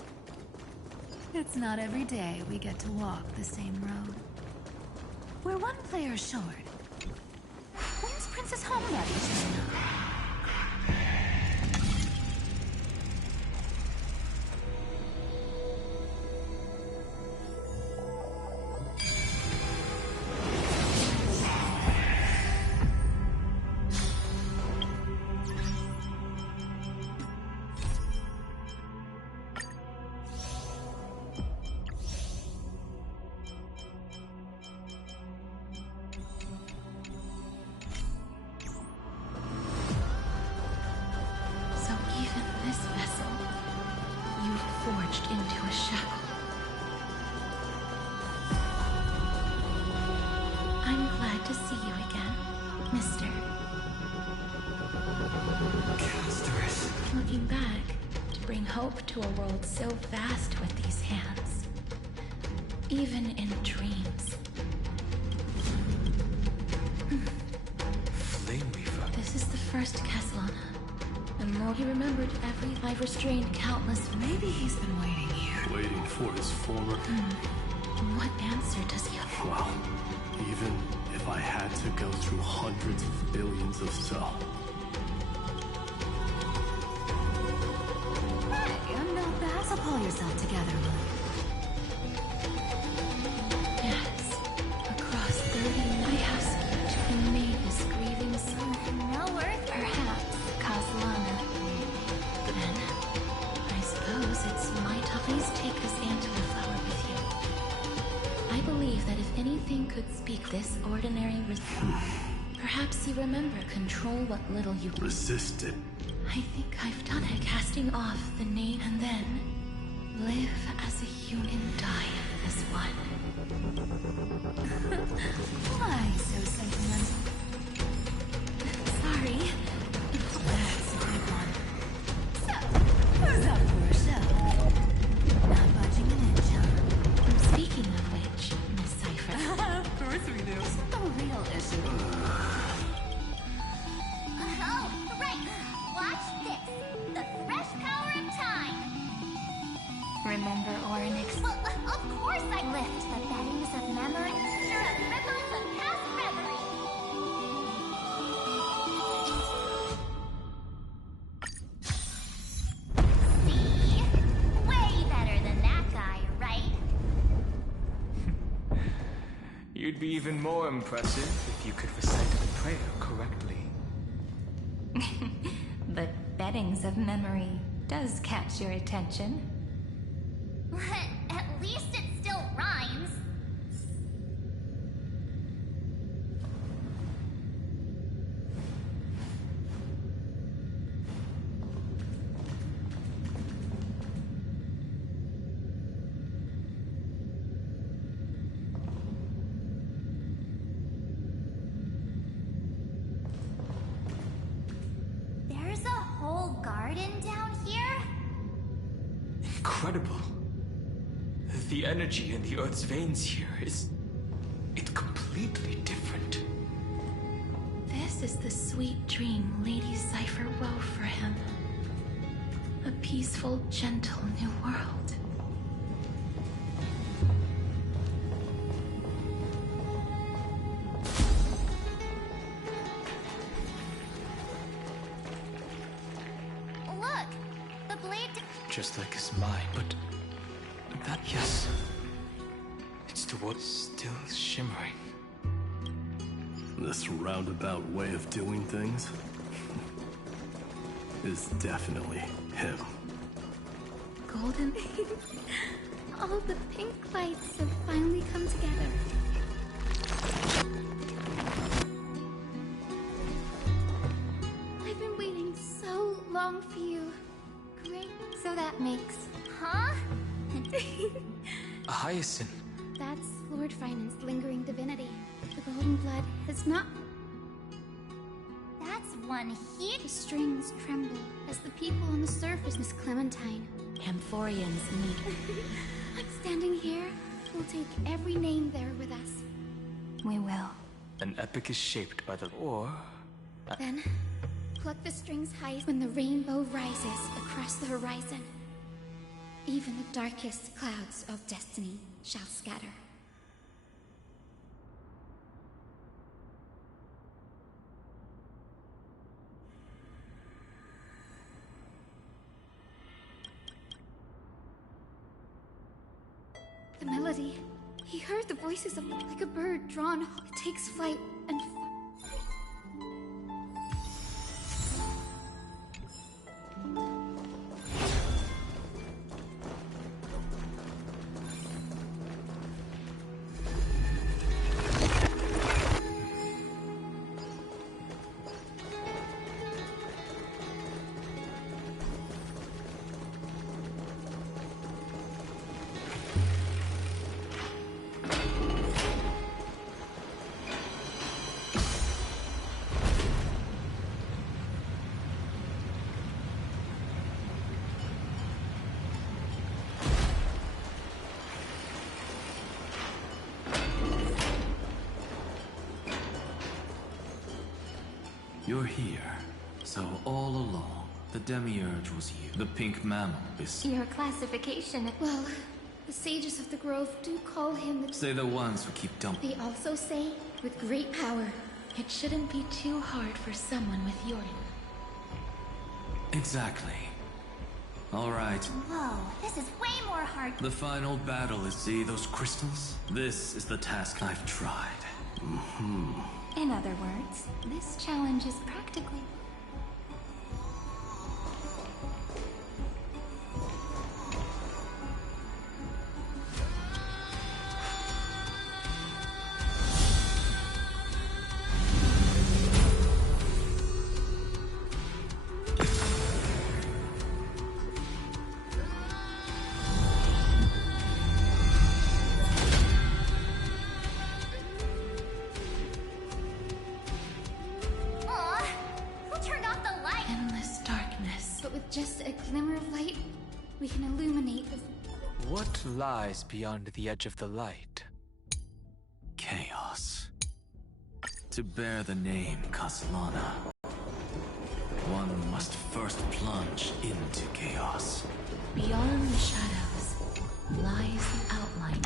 It's not every day we get to walk the same road. We're one player short. When's Princess Home ready? Forged into a shackle. I'm glad to see you again, Mr. Castorus. Looking back, bring hope to a world so vast with these hands. Even in dreams. Flame Weaver. This is the first Castellana. And more he remembered every I've restrained countless. Maybe he's been waiting here. Waiting for his former... What answer does he have? Well, even if I had to go through hundreds of billions of cells. Hey, I'm not bad. So pull yourself together, Lily. Yes. Across 30 I have skipped and made his grieving son. No earth, Perhaps Castellana. Then, I suppose it's my please take this Antler flower with you. I believe that if anything could speak this ordinary perhaps you remember control what little you resisted. I think I've done it, casting off the name and then live as a human, die as one. Why so sentimental? Sorry. That's a good one. So, who's up for a show? Not budging an inch, huh? Speaking of which, Miss Cypher. Of course we do. Isn't the real issue? Oh, right. Watch this. The fresh power of time. Remember Oryx? Well, of course I lift the beddings of memory, stir up ripples of past reverie. See? Way better than that guy, right? You'd be even more impressive if you could recite the prayer correctly. But beddings of memory does catch your attention. At least it still rhymes. There's a whole garden down here? Incredible. The energy in the Earth's veins here is... it's completely different. This is the sweet dream Lady Cypher wove for him. A peaceful, gentle new world. Look! The blade... Just like his mind, but... that, yes. It's the world still shimmering. This roundabout way of doing things is definitely him. Golden. All the pink lights have finally come together. I've been waiting so long for you. Great. So that makes... Huh? A hyacinth. That's Lord Finan's lingering divinity. The golden blood has not... That's one heat. The strings tremble as the people on the surface, Miss Clementine. Amphoreans meet. I'm standing here. We'll take every name there with us. We will. An epic is shaped by the... or... Then, pluck the strings high when the rainbow rises across the horizon. Even the darkest clouds of destiny shall scatter. The melody. He heard the voices of like a bird drawn. It takes flight and... You're here. So all along, the Demiurge was you. The pink mammal is... Your classification... Well, the sages of the grove do call him... Say the ones who keep dumping. They also say, with great power, it shouldn't be too hard for someone with your... Exactly. All right. Whoa, this is way more hard. The final battle is... See those crystals? This is the task I've tried. In other words, this challenge is practically... What lies beyond the edge of the light? Chaos. To bear the name Caslana, one must first plunge into chaos. Beyond the shadows lies the outline.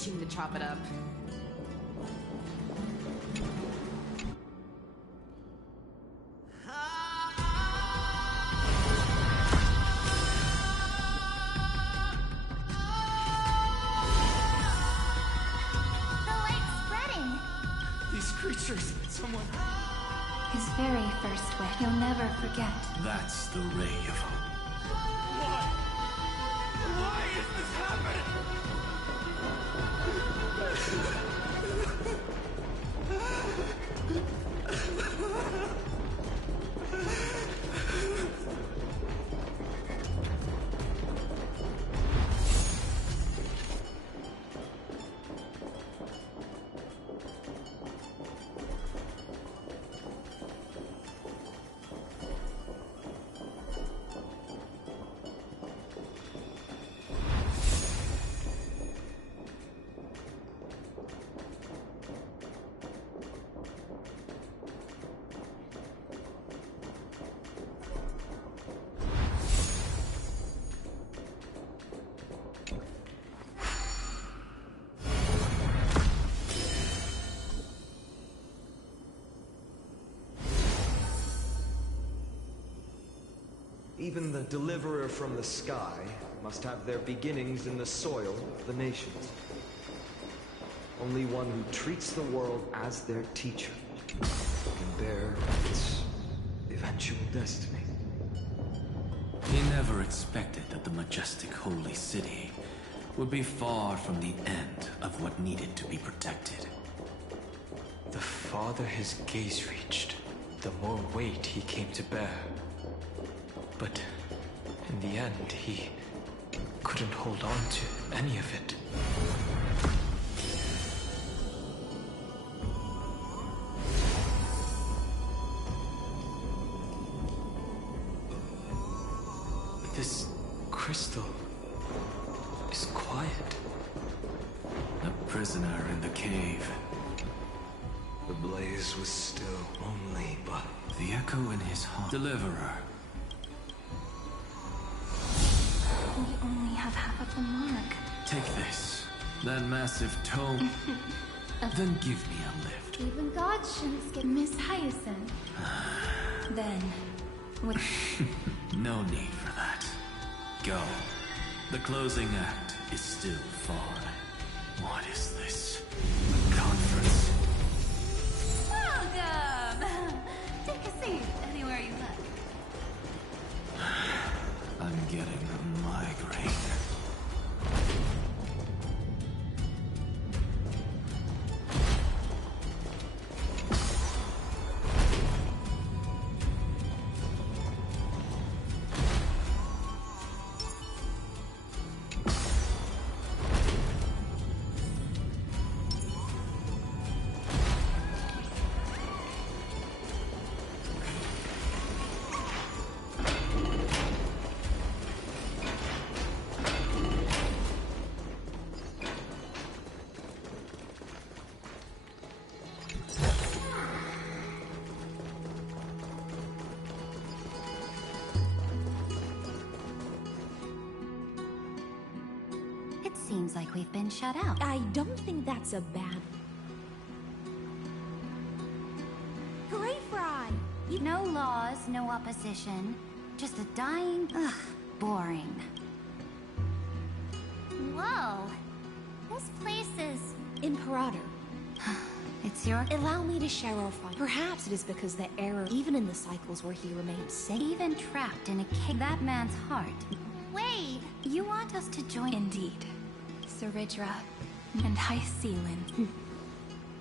To chop it up. The light's spreading. These creatures, someone... His very first way, he'll never forget. That's the ray of hope. Why is this happening? Even the deliverer from the sky must have their beginnings in the soil of the nations. Only one who treats the world as their teacher can bear its eventual destiny. He never expected that the majestic holy city would be far from the end of what needed to be protected. The farther his gaze reached, the more weight he came to bear. But in the end, he couldn't hold on to any of it. This crystal is quiet. A prisoner in the cave. The blaze was still only but the echo in his heart. Deliverer. We only have half of the mark. Take this. That massive tome. Then give me a lift. Even God shouldn't skip Miss Hyacinth. Then, with... No need for that. Go. The closing act is still far. What is this? A conference? Welcome! Take a seat anywhere you like. I'm getting a migraine. Seems like we've been shut out. I don't think that's a bad... Hooray, Fry! No laws, no opposition. Just a dying... Ugh, boring. Whoa. This place is... Imperator. It's your... Allow me to share our fun. Perhaps it is because the error, even in the cycles where he remains safe... Even trapped in a cave, that man's heart. Wait! You want us to join... Indeed. Ceridra and High Sealand.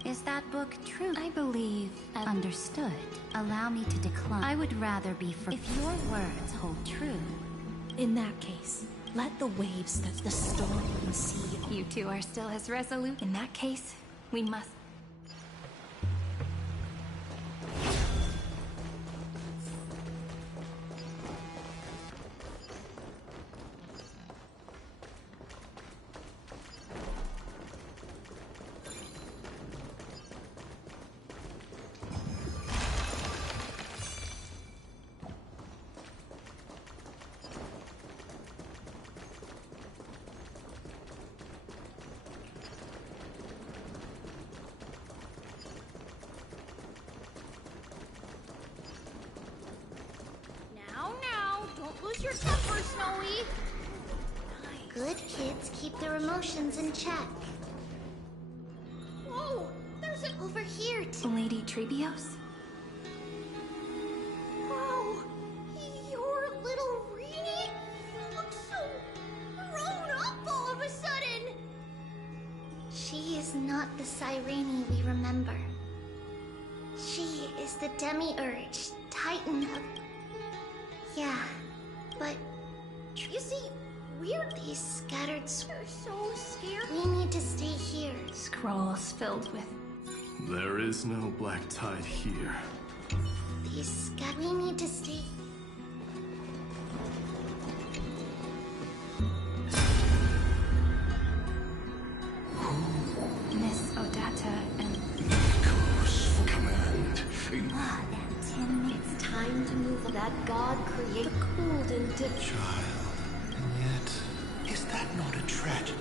Is that book true? I believe understood. Allow me to decline. I would rather be for... If your words hold true. In that case, let the waves touch the storm and sea. You two are still as resolute. In that case, we must... Lose your temper, Snowy! Good kids keep their emotions in check. Whoa! There's a... Over here, Lady Trebios? Wow! Your little Reenie looks so grown up all of a sudden! She is not the Cyrene we remember. She is the Demiurge, Titan of... Yeah. But, you see, these scattered are so scared. We need to stay here. Scrolls filled with... There is no black tide here. We need to stay... Miss Odata and... Nikos for command. It's time to move on. That God create the cold and different. Child, and yet, is that not a tragedy?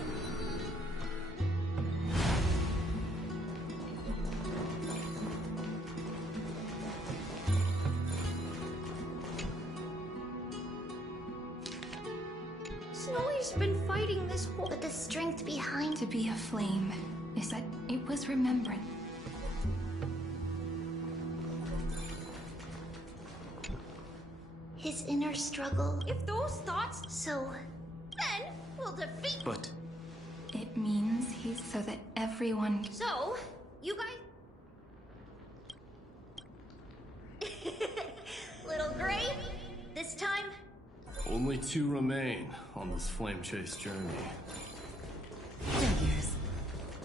Snowy's been fighting this whole... But the strength behind... To be a flame is that it was remembering. His inner struggle. If those thoughts... So... Then we'll defeat... But... It means he's so that everyone... So, you guys... Little Gray, this time... Only 2 remain on this flame chase journey. Figures.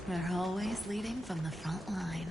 We're always leading from the front line.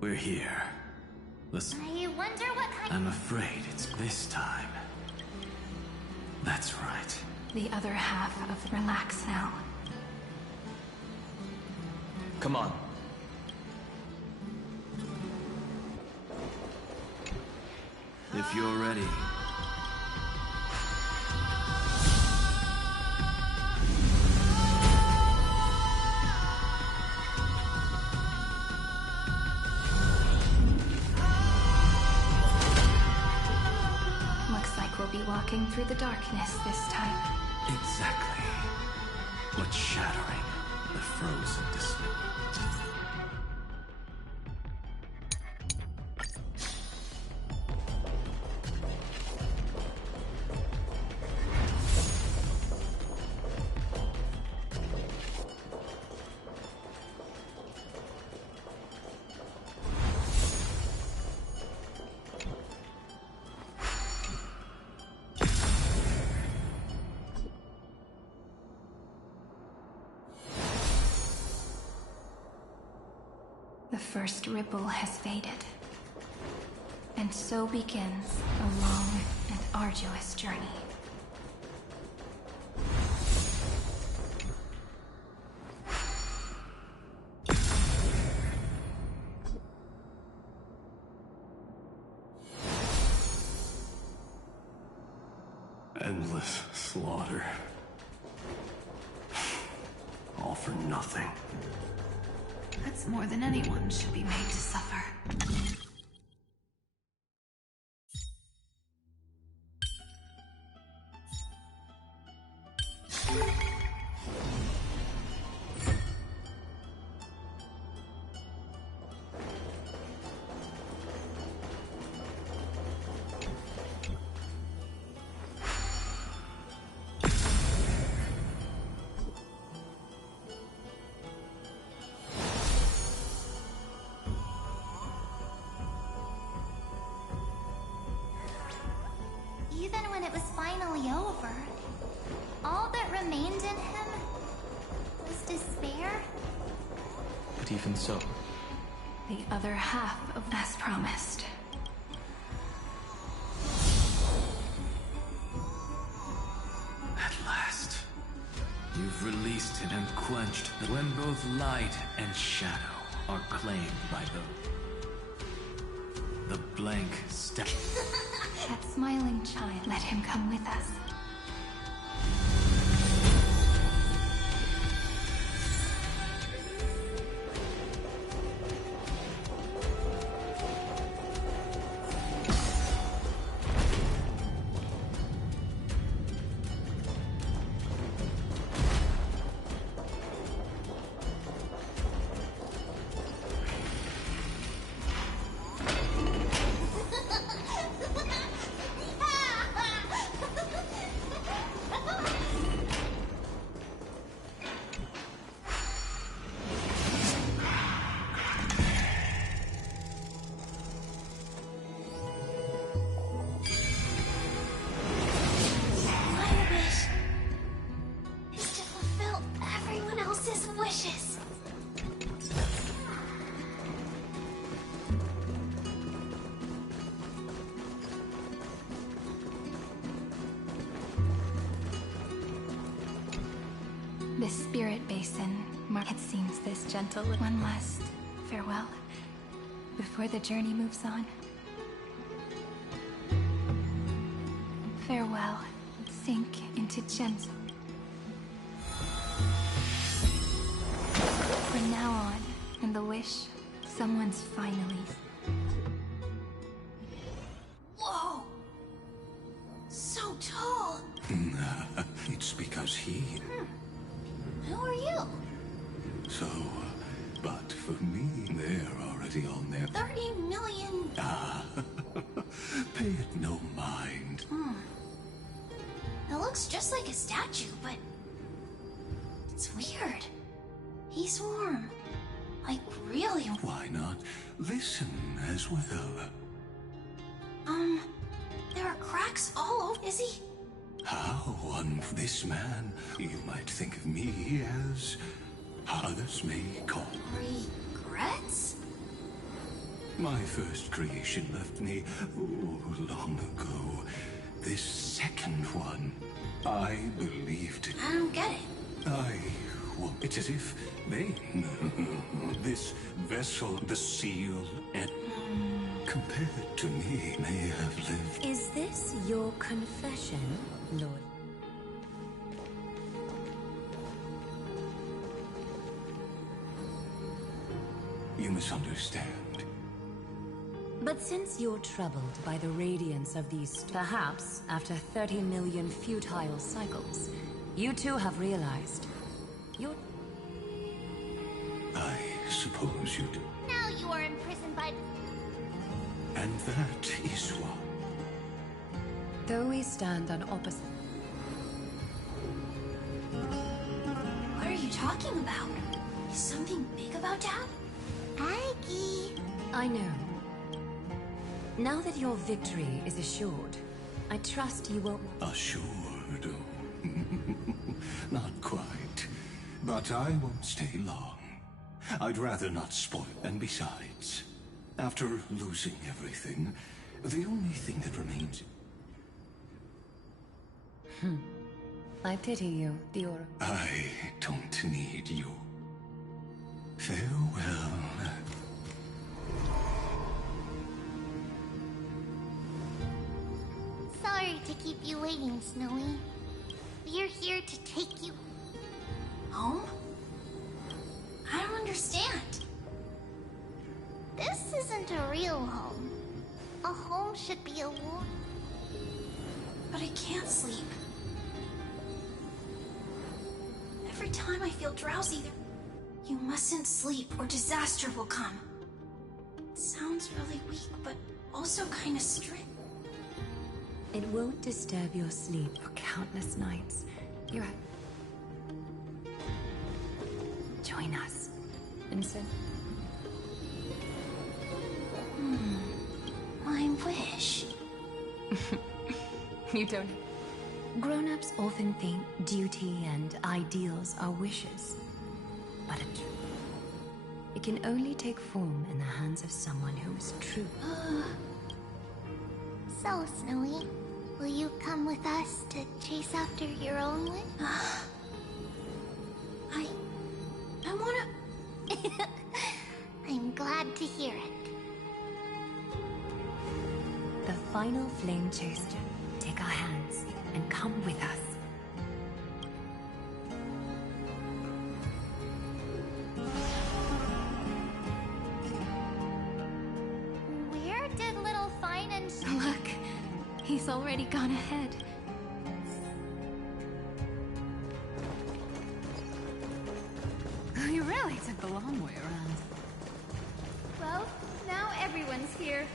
We're here. Listen. I wonder what kind... I'm afraid it's this time. That's right. The other half of relax now. Come on. If you're ready. Walking through the darkness this time. Exactly. But shattering the frozen distance. The first ripple has faded. And so begins a long and arduous journey. Endless slaughter. All for nothing. That's more than anyone should be made to suffer. Even when it was finally over, all that remained in him was despair. But even so, The other half of as promised. At last, you've released it and quenched when both light and shadow are claimed by the blank step. That smiling child, let him come with us. The spirit basin, it seems this gentle. One last farewell before the journey moves on. Farewell. Sink into gentle. From now on, in the wish, someone's finally. Whoa! So tall! It's because he... Who are you? So, but for me, they're already on their... 30 million... Pay it no mind. It looks just like a statue, but... It's weird. He's warm. Like, really... Why not listen as well? There are cracks all over. Is he... How on this man, you might think of me as others may call. Regrets? My first creation left me long ago. This second one, I believed it. I don't get it. It's as if they this vessel, the seal, and compared to me, may have lived. Is this your confession, Lord? You misunderstand. But since you're troubled by the radiance of these, perhaps after 30 million futile cycles, you too have realized you're... I suppose you do. Now you are imprisoned by... And that is what... Though we stand on opposite... What are you talking about? Is something big about Dad? Aggie. I know. Now that your victory is assured, I trust you won't... Assured? Not quite. But I won't stay long. I'd rather not spoil. And besides, after losing everything, the only thing that remains... I pity you, the Oracle. I don't need you. Farewell. Sorry to keep you waiting, Snowy. We're here to take you... home? I don't understand. This isn't a real home. A home should be a war. But I can't sleep. Every time I feel drowsy, you mustn't sleep or disaster will come. It sounds really weak, but also kind of strict. It won't disturb your sleep for countless nights. You're... Join us, Vincent. My wish. You don't... Grown-ups often think duty and ideals are wishes. But it can only take form in the hands of someone who is true. So, Snowy, will you come with us to chase after your own wish? I wanna... I'm glad to hear it. The final flame chaser. Take our hands and come with us. Where did little Fine and... Look, he's already gone ahead. You really took the long way around. Well, now everyone's here.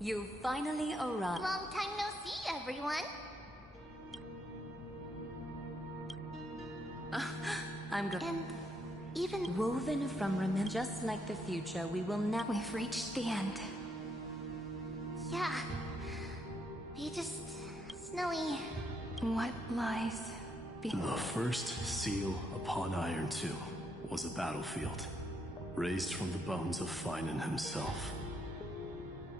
You finally arrived. Long time no see, everyone. I'm good. And even woven from remember, just like the future, we will now. We've reached the end. Yeah. We just... Snowy... What lies The first seal upon Irontomb was a battlefield, raised from the bones of Finan himself.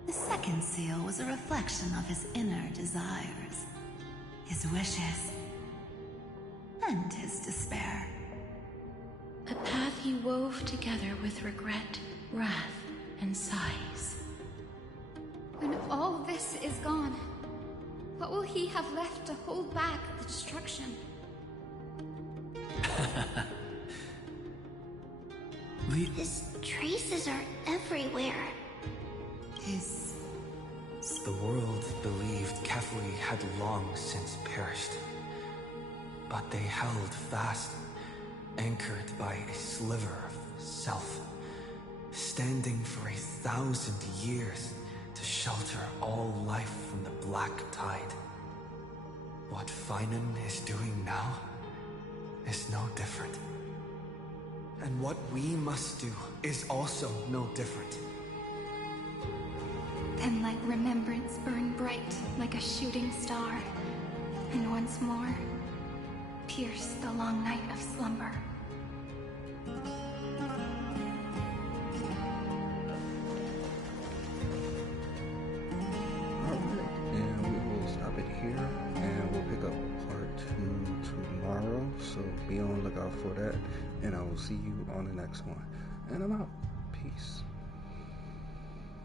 The second seal was a reflection of his inner desires, his wishes, and his despair. A path he wove together with regret, wrath, and sighs. When all this is gone, what will he have left to hold back the destruction? His traces are everywhere. The world believed Kefli had long since perished. But they held fast, anchored by a sliver of self, standing for 1,000 years to shelter all life from the black tide. What Finan is doing now is no different. And what we must do is also no different. Then let remembrance burn bright like a shooting star, and once more, pierce the long night of slumber. Alright, and we will stop it here, and we'll pick up part 2 tomorrow, so be on the lookout for that, and I will see you on the next one. And I'm out. Peace.